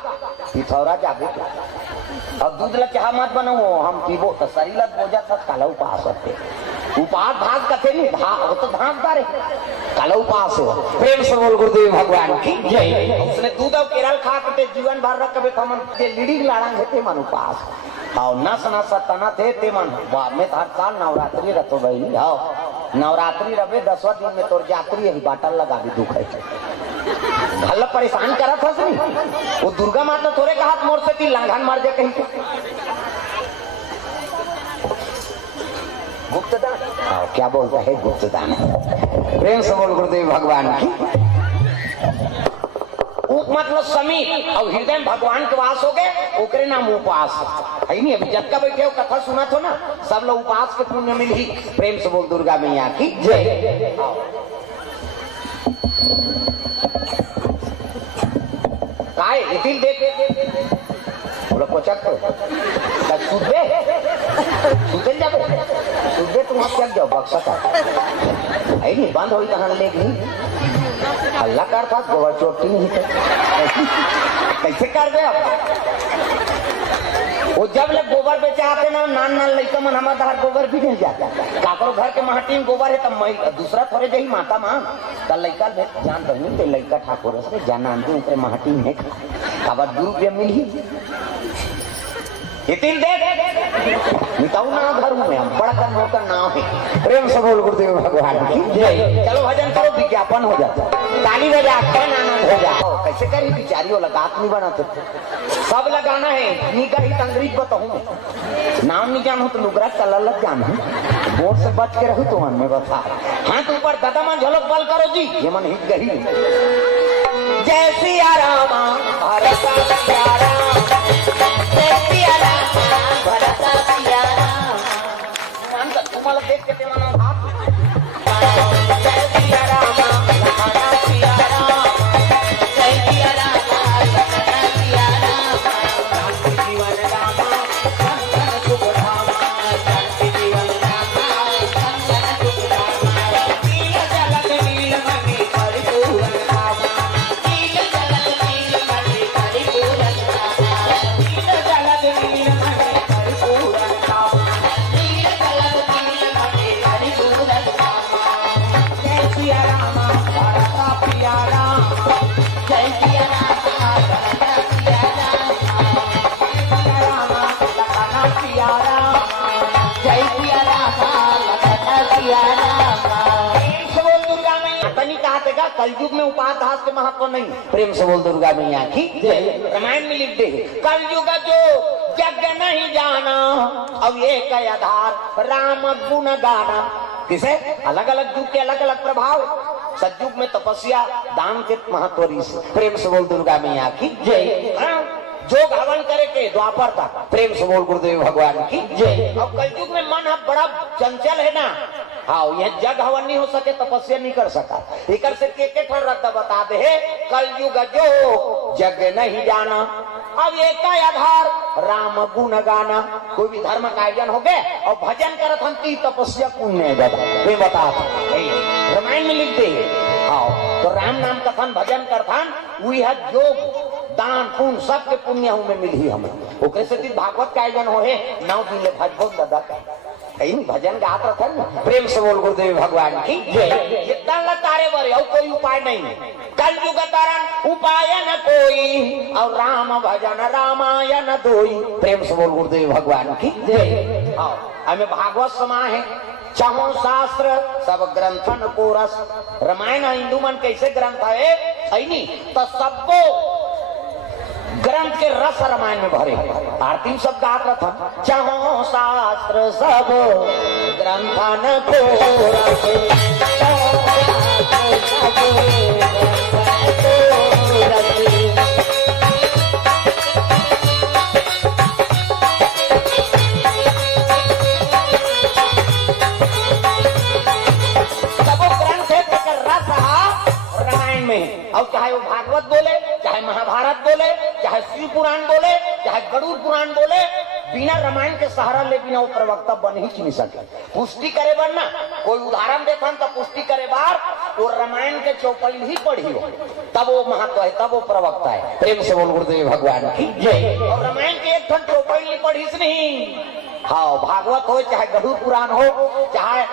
पिथौरा जाबे अब दूध ला चाह मत बनाओ हम पीबो तो शरीर बोझा था काला उपास होते उपास भाग कथे नहीं भाग तो भाग बारे काला उपास हो प्रेम से बोल गुरुदेव भगवान की जय उसने दूध और केरल खा के जीवन भर रख के हमन के लीडिंग लाड़ा हेते मन उपास हां नस नस तना थे ते मन में हर साल नवरात्रि रतो भाई हां नवरात्रि रवे 10वां दिन में तोर यात्री यही बाटल लगा भी दुख है भला परेशान करत हस नहीं वो दुर्गा माता थोड़े का हाथ मोड़ सकती लांघन मार दे कहीं गुप्तदान क्या बोलता है गुप्तदान प्रेम से बोल गुरुदेव भगवान की उप मतलब समीप और हृदय में भगवान के वास हो गए ओकरे नाम उपास है नहीं अभी जब का बैठे हो कथा सुना तो ना सब लोग उपास के पुण्य मिल ही प्रेम से बोल दुर्गा मैया की जय काय इतिल देख बोला कोचक सुधे सुधे जाबे सुधे तुम आप क्या जाओ बक्सा का आई नहीं बंद होई कहां ले गई अल्लाह कर था गोवा चोटी नहीं कैसे कर दे आप वो जब लोग गोबर बेचे आते ना नान नान लड़का मन हमारा हर गोबर भी नहीं जाता काकरो घर के महाटी में गोबर है तब दूसरा थोड़े जही माता मां त लड़का जान रही ते लड़का ठाकुर से जाना आंटी ऊपर महाटी में खबर ₹2 मिल ही इतिल दे निताऊ ना घर में हम बड़ा कर नौकर नाम है प्रेम से बोल गुरुदेव भगवान की जय चलो भजन करो विज्ञापन हो जाता ताली बजा कौन आनंद हो जाओ कैसे करी बिचारियों लगात नहीं बनाते सब लगाना है निका ही तंगरीज बताऊं नाम नहीं जानो तो लुगरा कलर जाना बोर्ड से बच के रहो तो मन में बता हाथ ऊपर दादा मन झलक बल करो जी ये मन हित गई जय सिया राम भरत सिया राम जय सिया राम भरत सिया राम तुम्हारा देख के देवाना हाथ जय सिया राम भरत सिया राम जय सिया राम भरत सिया राम जीवन राम संतन शुभ धाम जीवन राम संतन शुभ धाम नील जलक नील मणि परिपूर्ण धाम नील जलक नील मणि परिपूर्ण धाम नील जलक नील मणि परिपूर्ण धाम नील जलक नील मणि परिपूर्ण धाम जय सिया राम भरत सिया राम जय सिया राम भरत सिया राम सिया राम जय सिया राम भरत सिया राम तनी कहा था कलयुग में उपास के महत्व नहीं प्रेम से बोल दुर्गा मैया की जय रामायण में लिखते हैं कलयुग जो जग नहीं जाना अब एक आधार राम गुण गाना किसे अलग अलग युग के अलग अलग प्रभाव सतयुग में तपस्या दान के महत्व प्रेम से बोल दुर्गा मैया की जय जोग हवन करे के द्वापर तक प्रेम से बोल गुरुदेव भगवान की जय अब कलयुग में मन अब बड़ा चंचल है ना हाँ यह जग हवन नहीं हो सके तपस्या नहीं कर सका एक सिर्फ रद्द बता दे कलयुग जो जग नहीं जाना अब एक आधार राम गुण गाना कोई भी धर्म का आयोजन हो गए और भजन करत हम की तपस्या पुण्य बता रामायण में लिखते हाँ तो राम नाम कथन भजन करथन वही योग दान पुण्य सबके पुण्य में मिली हमें ओकरे से भागवत का आयोजन हो 9 दिन ले भजन दादा कहीं भजन गात रहन प्रेम से बोल गुरुदेव भगवान की जय इतना लतारे बरे और कोई उपाय नहीं कलयुग तरन उपाय न कोई और राम भजन रामायण दोई प्रेम से बोल गुरुदेव भगवान की जय हाँ हमें भागवत समा है चाहो शास्त्र सब ग्रंथन को रस रामायण हिंदू मन कैसे ग्रंथ है नहीं तो सबको ग्रंथ के रस रामायण में भरे आरती में सब गात रहा चाहो शास्त्र सब ग्रंथन को और चाहे वो भागवत बोले चाहे चाहे महाभारत बोले, चाहे शिव पुराण बोले, चाहे गरुड़ पुराण बोले, बिना रामायण के सहारा ले बिना वो प्रवक्ता बन ही नहीं सके। पुष्टि करे बनना कोई उदाहरण देता तो पुष्टि करे बार वो रामायण के चौपाई ही पढ़ी हो, तब वो महत्व है, तब वो प्रवक्ता है। प्रेम से बोल गुरुदेव भगवान की जय। और रामायण के एक ठन चौपाई नहीं पढ़ी नहीं, हाँ भागवत हो, चाहे गरुड़ पुराण हो, चाहे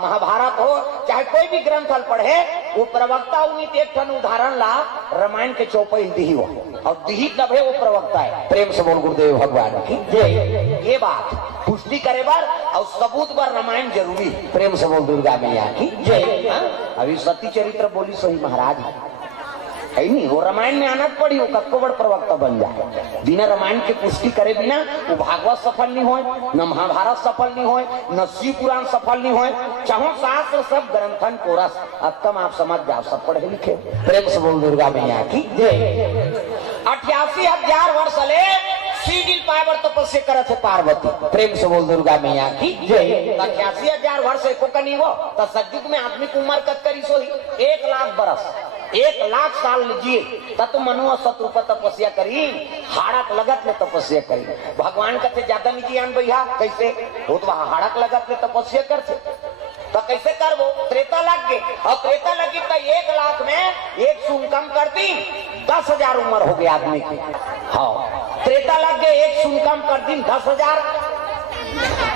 महाभारत हो, चाहे कोई भी ग्रंथ पढ़े, वो प्रवक्ता उन्हीं एक ठन उदाहरण ला रामायण के चौपाई दी हो, और दी तब है वो प्रवक्ता है। प्रेम से बोल गुरुदेव भगवान की जय। ये बात पुष्टि करे बार और सबूत बार रामायण जरूरी। प्रेम से बोल दुर्गा मैया की जय। अभी सती चरित्र बोली सही महाराज है नहीं, वो रामायण में आना पड़ी, वो कब बड़ प्रवक्ता बन जाए। बिना रामायण के पुष्टि करे बिना वो भागवत सफल नहीं होए, न महाभारत सफल नहीं होए, न शिव पुराण सफल नहीं होए। चाहो शास्त्र सब ग्रंथन कोरस अब तम आप समझ जाओ, सब पढ़े लिखे। प्रेम से बोल दुर्गा मैया की जय। 88,000 वर्ष ले सीडिल पावर तपस्या करे थे पार्वती। प्रेम से बोल दुर्गा मैया की जय। 88,000 वर्ष एको कनी हो तो सतयुग में आदमी की उम्र कत करी सो 1 लाख बरस, 1 लाख साल लीजिए तब मनु शत्रु पर तपस्या करी, हाड़क लगत ले तपस्या करी। भगवान कहते ज्यादा नहीं ज्ञान भैया कैसे हो, तो हाड़क लगत ले तपस्या करते तो कैसे कर वो त्रेता लग गए, और त्रेता लगी तो 1 लाख में 1 शून्य कम कर दी 10,000 उम्र हो गई आदमी की। हाँ त्रेता लग गए 1 शून्य कम कर दी 10,000।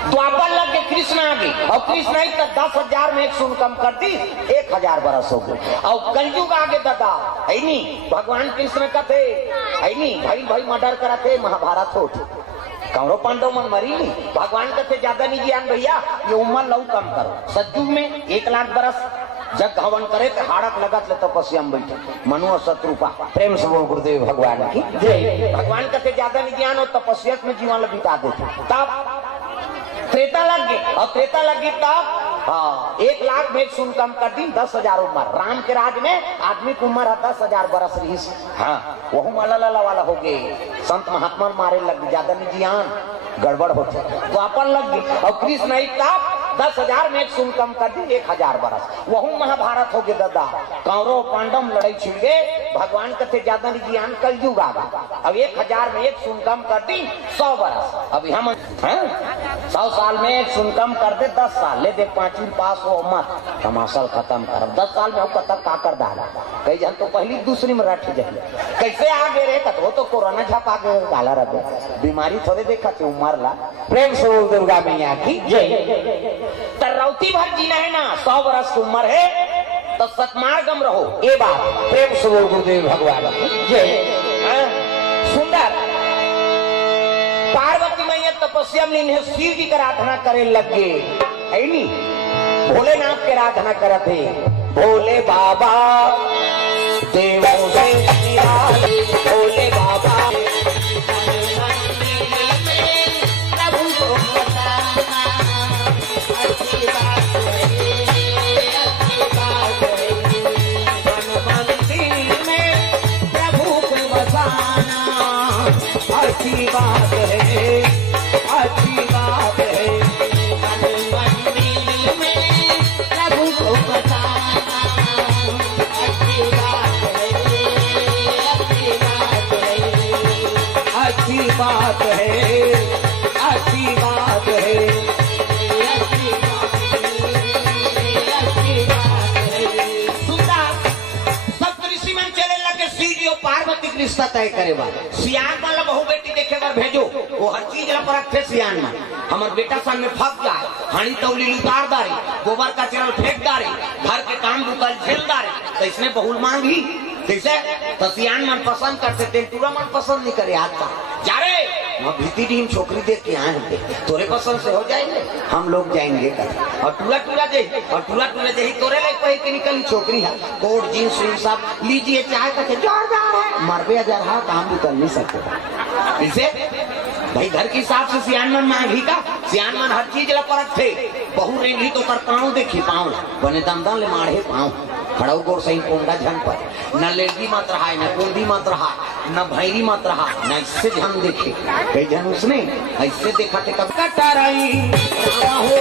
द्वापर लग गए कृष्ण आ गई, और कृष्ण आई तो 10,000 में 1 शून्य कम कर दी 1,000 बरस हो गए। और कलयुग आगे दादा है नहीं, भगवान कृष्ण का थे है नहीं, भाई मर्डर करा थे, महाभारत हो कौरव पांडव मन मरी नहीं। भगवान कहते ज्यादा नहीं ज्ञान भैया, ये उम्र लऊ कम करो। सतयुग में 1 लाख बरस जग हवन करे तो हाड़क लगत ले तपस्या में बैठे मनु और शत्रुपा। प्रेम से बोल गुरुदेव भगवान की जय। भगवान कहते ज्यादा नहीं ज्ञान हो तपस्या में जीवन बिता देते। तब त्रेता लग गई, और त्रेता लगी तब हाँ 1 लाख में 1 शून्य कम कर दी 10,000 उम्र। राम के राज में आदमी की उम्र है 10,000 बरस रही। हाँ वह मलाला वाला हो गए, संत महात्मा मारे लग ज्यादा नहीं ज्ञान गड़बड़ होते तो अपन लग गई। और कृष्ण नहीं तब 10,000 में 1 शून्य कम कर दी 1,000 बरस। वह महाभारत हो गए दादा, कौरव पांडव लड़ाई छिड़ गए। भगवान कहते ज्यादा नहीं ज्ञान कलयुग आ गया। अब 1,000 में 1 शून्य कम कर दी 100 बरस। अभी हम 100 साल में 1 शून्य कम कर दे 10 साल ले दे 5वीं पास हो मत तमाशा खत्म कर। 10 साल में कतक का कर डाला कई जन तो पहली दूसरी में रट जाए कैसे आगे रे कत वो तो कोरोना झपा के डाला रहे बीमारी थोड़े देखा थे उमर ला। प्रेम से बोल दुर्गा मैया की जय। तरौती भर जीना है ना 100 बरस की उम्र है तो सतमार्गम रहो, ये बात। प्रेम से बोल गुरुदेव भगवान जय। सुंदर पार्वती मैया तपस्या में शिव जी का आराधना करे लग गए है नी, भोलेनाथ के आराधना करते भोले बाबा देवों से भोले बाबा अच्छी बात है, अच्छी बात है मंदिर में प्रभु को बताना। अच्छी बात है, अच्छी बात है, अच्छी बात है, अच्छी बात है, अच्छी बात है। सुंदर सब ऋषि मन चले लगे सीधी और पार्वती की रिश्ता तय करे वाला। सियान वाला बहु बेटी देखे बार भेजो, वो हर चीज परख थे सियान में। हमार बेटा सन में फंस जाए, हानी तौली उतार दारी, गोबर का चिरल फेंक दारी, घर के काम दुकान झेल दारी, तो इसने बहुल मांगी कैसे तो सियान मन पसंद करते थे, टूरा मन पसंद नहीं करे। आज का जा रे वहाँ भीती टीम छोकरी देख के आए थे, तोरे पसंद से हो जाएंगे हम लोग जाएंगे और टूरा टूरा दे और टूरा टूरा दे तोरे ले कहीं के निकली छोकरी है कोट जींस सब लीजिए चाहे तो जोरदार है मरबे हजार हाँ काम भी कर नहीं सकते। इसे भाई घर के हिसाब से सियान मन मांगी का सियान मन हर चीज ला परख थे। बहु रेंगी तो कर पाँव देखी पाँव बने दमदम ले माढ़े पाँव खड़ाऊ गोर सही कोंडा झन पर न लेगी मत रहा है न कोंडी मत रहा न भैरी मत रहा न इससे झन देखे कई जन उसने ऐसे देखा थे कब कटराई हो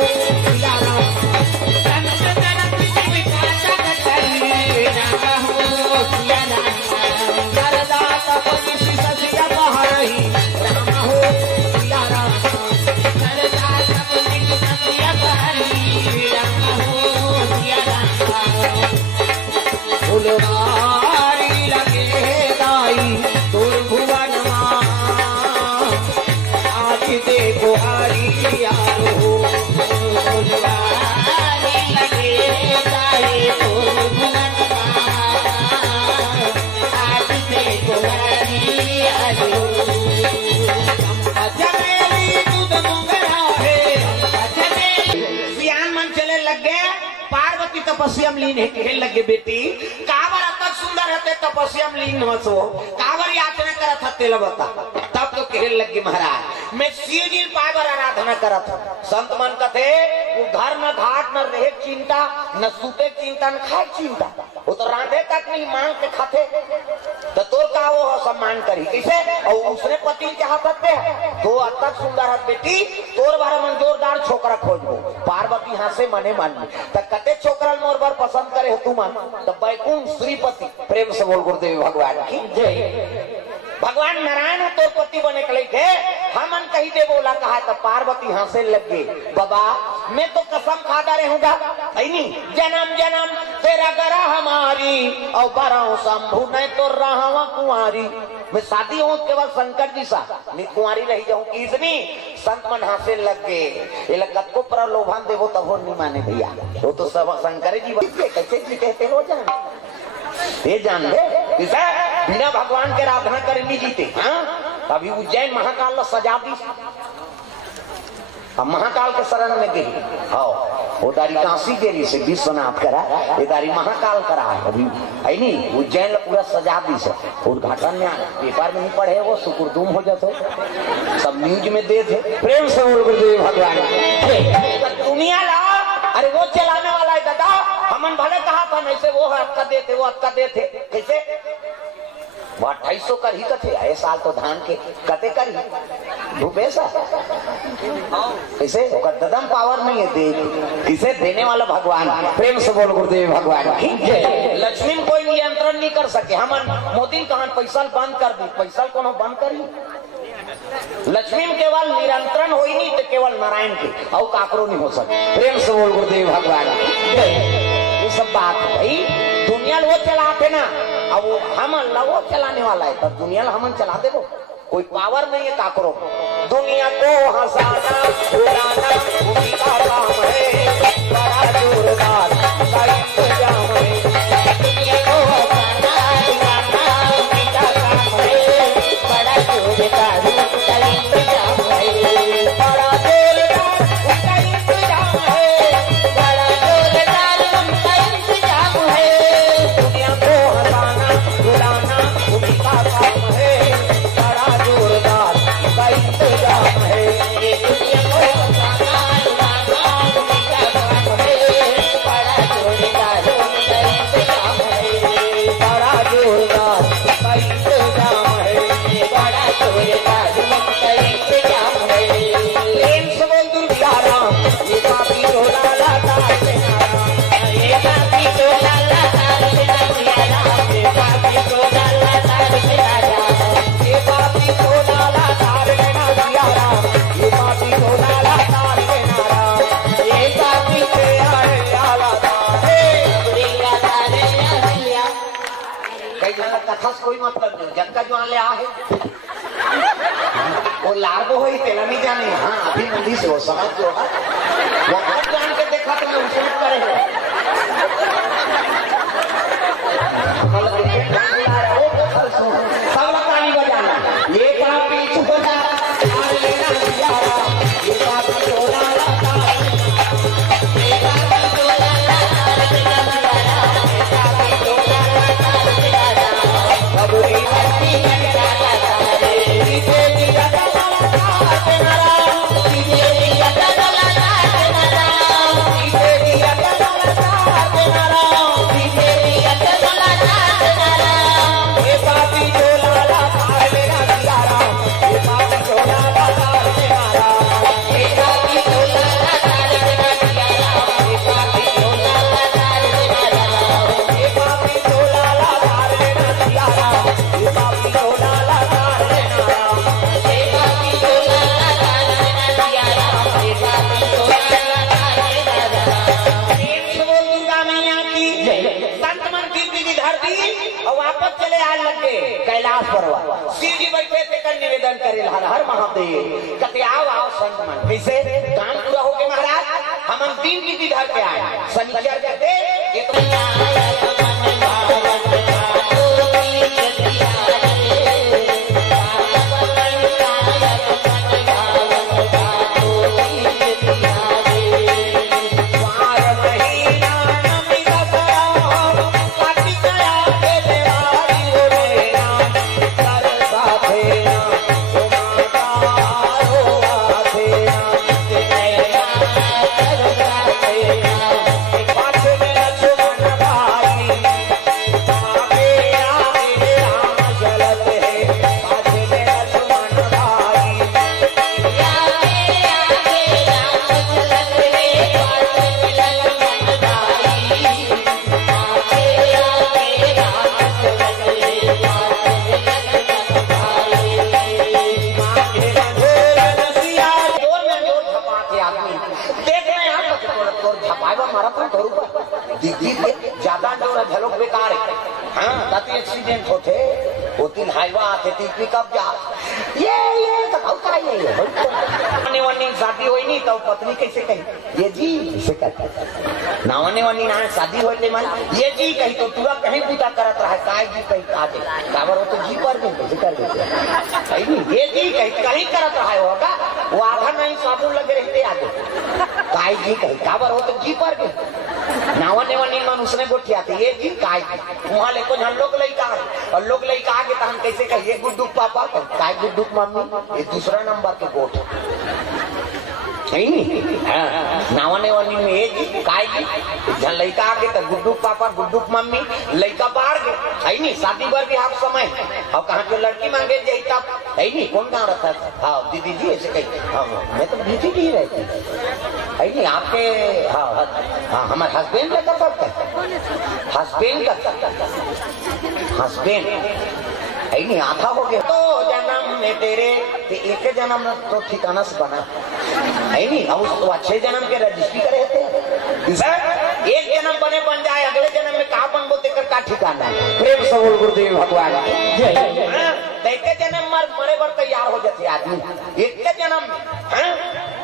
तपस्या में लीन खेल लगे बेटी कावर तक सुंदर हते तपस्या में लीन मसो कावर याचना करत हते लबता तब तो खेल लगे महाराज मैं शिव जी पावर आराधना करत संत मन कथे वो घर न घाट न रहे चिंता न सूते चिंता न खाए चिंता वो तो रांधे तक नहीं मांग के खाते तो तोर का वो सम्मान करी कैसे और उसने पति के हाथ हते तो तक सुंदर हत बेटी तोर बारे मन जोरदार छोकरा खोजबो पार्वती हाथ से मने मान तक कते छोकरा मोर बार पसंद करे हो तुम तो बैकुंठ श्रीपति प्रेम से बोल गुरुदेव भगवान की जय भगवान नारायण तो पति बने के लिए हमन कही दे बोला कहा तो पार्वती हंसे लग गए बाबा मैं तो कसम खाता रहूंगा नहीं जन्म जन्म तेरा गरा हमारी और बराऊ शंभु नहीं तो रहा कुंवारी मैं शादी हूँ के बाद शंकर जी सा नहीं कुंवारी रही जाऊँ किसनी संत मन हंसे लग गए ये लगत को प्रलोभन देवो तब हो नहीं माने भैया वो तो सब शंकर जी कैसे जी कहते हो जान ये जान ले बिना भगवान के आराधना करेंगी जीते हाँ अभी उज्जैन महाकाल सजा दी अब महाकाल के शरण में गई हाँ वो दारी काशी गेली से विश्वनाथ करा ये दारी महाकाल करा अभी है नहीं उज्जैन पूरा सजा दी से उद्घाटन में पेपर में नहीं पढ़े वो सुकुरदुम हो जाते सब न्यूज में दे थे प्रेम से बोल गुरुदेव भगवान दुनिया ला अरे वो चलाने वाला है दादा हमन भले कहा था ऐसे वो अटका देते वो अटका देते कैसे वो 2800 कर ही कथे आए साल तो धान के कते कर ही भूपेश ऐसे ददम पावर नहीं है दे इसे देने वाला भगवान प्रेम से बोल गुरुदेव भगवान लक्ष्मी में कोई नियंत्रण नहीं कर सके हमन मोदी कहां पैसा बंद कर दी पैसा कौन बंद करी लक्ष्मी में केवल निरंतरण हो ही नहीं तो केवल नारायण के और काकरो नहीं हो सके प्रेम से बोल गुरुदेव भगवान ये सब बात है भाई दुनिया वो चलाते ना अब वो हम वो चलाने वाला है तब दुनिया हम चला दे कोई पावर नहीं है काकरो दुनिया को हंसाना उड़ाना उसी का काम है बड़ा जोरदार का इंतजाम है दुनिया को हंसाना उड़ाना उसी का काम है बड़ा जोरदार का इंतजाम है बड़ा जोरदार उसका इंतजाम है बड़ा जोरदार उसका इंतजाम है दुनिया को हंसाना उड़ाना उसी का काम है बड़ा जोरदार का इंतजाम है ये दुनिया को हंसाना उड़ाना उसी का काम है बड़ा जोरदार उसका इंतजाम है बड़ा जोरदार का इंतजाम है बड़ा जोरदार उसका इंतजाम है प्रेम से बोल दुर्गारा ये पापी टोला लाता है ये पापी टोला लाता है ये पापी टोला लाता है ये पापी टोला लाता है ये पापी टोला लाता है ये पापी से आए लाता है कई जगह कथा से कोई मतलब नहीं जग का जो आले आ है वो लार्गो हो ही तेला नहीं जाने हाँ अभी मंदी से वो समझ जो है वो अब जान के देखा तो मैं उसे करे हो सब लगानी बजाना ये कहा पीछे बजा लेना दियारा ये बात टोला लाता ये बात टोला लाता ये टोला लाता बबुरी बत्ती जगा ये पापी टोला लाता है मेरा दियारा ये पापी टोला लाता परवा शिव जी बैठे थे कर निवेदन करे हर हर महादेव कहते आओ आओ संत मन कैसे काम पूरा हो गया महाराज हम दिन की घर पे आए शनिचर कहते ये तो ज्यादा जो झलक बेकार है हाँ ताकि एक्सीडेंट होते होती हाईवा आते थी पिकअप जा ये तो होता ही है वानी शादी हुई नहीं तो पत्नी कैसे कही ये जी कैसे कहता नावने वानी ना शादी होते मन ये जी कही तो तुरा कहीं पूजा करत रहा काय जी कही आगे काबर हो तो जी पर भी कैसे कर देते ये जी कही कहीं करत रहा होगा वो आधा नहीं साबुन लगे रहते आगे काय जी कही काबर हो तो जी पर भी नावने वानी मन उसने गोठिया थे ये जी काय वहाँ लेको हम लोग लइका और लोग लइका आगे तो हम कैसे कहिए गुड्डू पापा काय गुड्डू मम्मी ये दूसरा नंबर के गोठ नावने वाली में ये जी काय जी लइका आगे तो गुड्डू पापा गुड्डू मम्मी लइका बाहर गए है नहीं शादी पर भी आप समय और कहाँ जो लड़की मांगे जाए तब है नहीं कौन कहाँ रहता है हाँ दीदी जी ऐसे कही हाँ मैं तो बीती नहीं रहती है नहीं आपके हाँ हाँ हमारे हस्बैंड का कर सकते हस्बैंड का हस्बैंड है नहीं आधा हो गया तो जन्म में तेरे एक जन्म तो ठिकाना से बना है नहीं अब तो अच्छे जन्म के रजिस्ट्री करे थे एक जन्म बने बन जाए अगले जन्म में कहा बन बोलते कर का ठिकाना प्रेम से बोल गुरुदेव भगवान एक जन्म मरे बर तैयार हो जाते आदमी एक जन्म में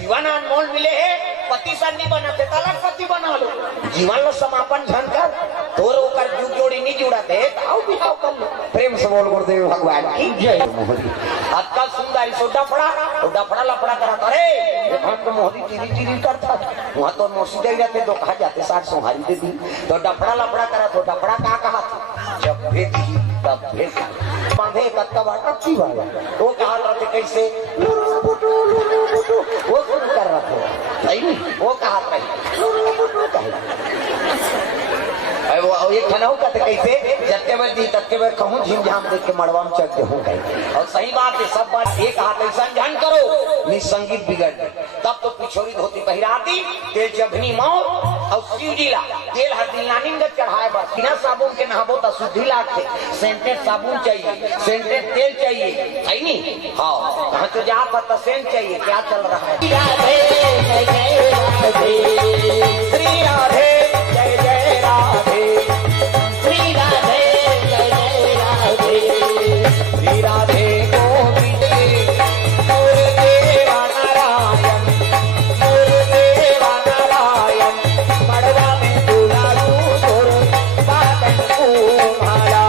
जीवन अनमोल मिले है पति नहीं बनाते तलाक पति बना लो जीवन लो समापन झनकर तोर ओकर जुग जोड़ी नहीं जुड़ाते आओ बिहाव कर लो प्रेम से बोल गुरुदेव भगवान की जय आजकल सुंदरी सो डफड़ा लफड़ा करा अरे हम तो मोहरी चिरी करता वहाँ तो मोसी दे जाते तो कहा जाते 60 सोहारी दे दी तो डफड़ा लफड़ा करा तो डफड़ा का कहा जब भेदी तब भेद बांधे कत्ता बाटा की वाला वो कहा रहते कैसे वो शुरू कर रहा था नहीं वो कहा वो एक खनाऊ का कैसे जत्ते बार दी तत्ते बार कहूँ झीम झाम देख के मड़वा में चढ़ते हूँ कहीं और सही बात है सब बात एक हाथ ऐसा ध्यान करो निसंगीत बिगड़ तब तो पिछोरी धोती पहिराती तेल चघनी मौत और शिव जी ला तेल हल्दी नानी में चढ़ाए बस बिना साबुन के नहाबो तो शुद्धि लागते सेंटेड साबुन चाहिए सेंटेड तेल चाहिए है नहीं हाँ कहाँ तो जा तो सेंट चाहिए क्या चल रहा है श्री राधे जय जय राधे श्री राधे जय जय राधे श्री राधे गोविंद गुरुदेवा नारायण गुरुदेवा नारायण मड़वा में दुलारू तोर बातन कुमारा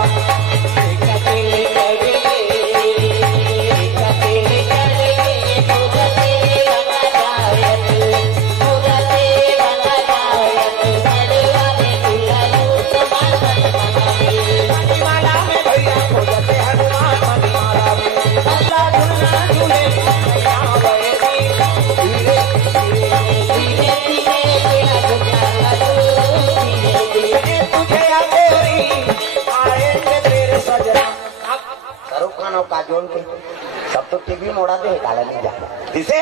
काजोल के सब तो टीवी मोड़ा दे काला नहीं जा इसे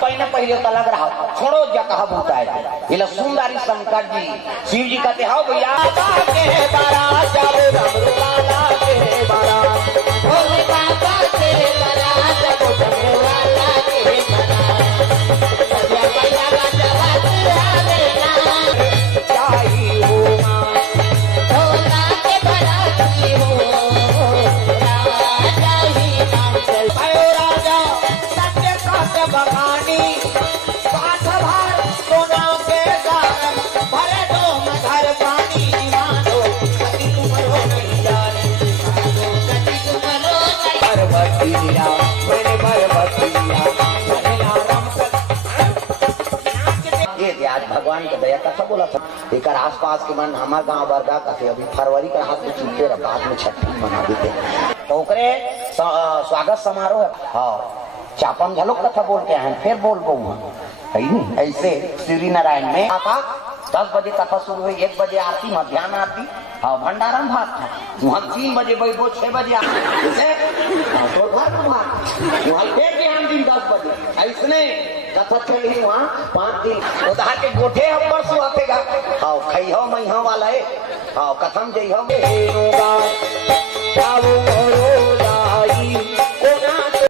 पहले तो लग रहा छोड़ो जा कहा भूता है ये सुंदरी शंकर जी शिव जी कहते हो भैया के बारा जाओ बखानी पाठ भर सोना के दान भरे दो मधर पानी मानो कति तुमरो नहीं जाने मानो कति तुमरो नहीं परवतिया मेरे परवतिया ये आज भगवान के दया का सब बोला था एक आसपास के मन हमारे गांव वर्गा का अभी फरवरी का हाथ में चुनते रहे बाद में छठी मना देते तो ओकरे स्वागत समारोह हाँ चापन झलक कथा बोल के हैं फिर बोल पाऊँ ऐसे श्री नारायण में 10 बजे कथा शुरू हुई 1 बजे आरती मध्याह्न आरती हाँ भंडारा भात था वहाँ 3 बजे बैठो 6 बजे दिन 10 बजे ऐसने कथा चली वहाँ 5 दिन उधार के गोठे हम परसों आतेगा हाँ खई हो मई हो वाला है हाँ कथम जई हो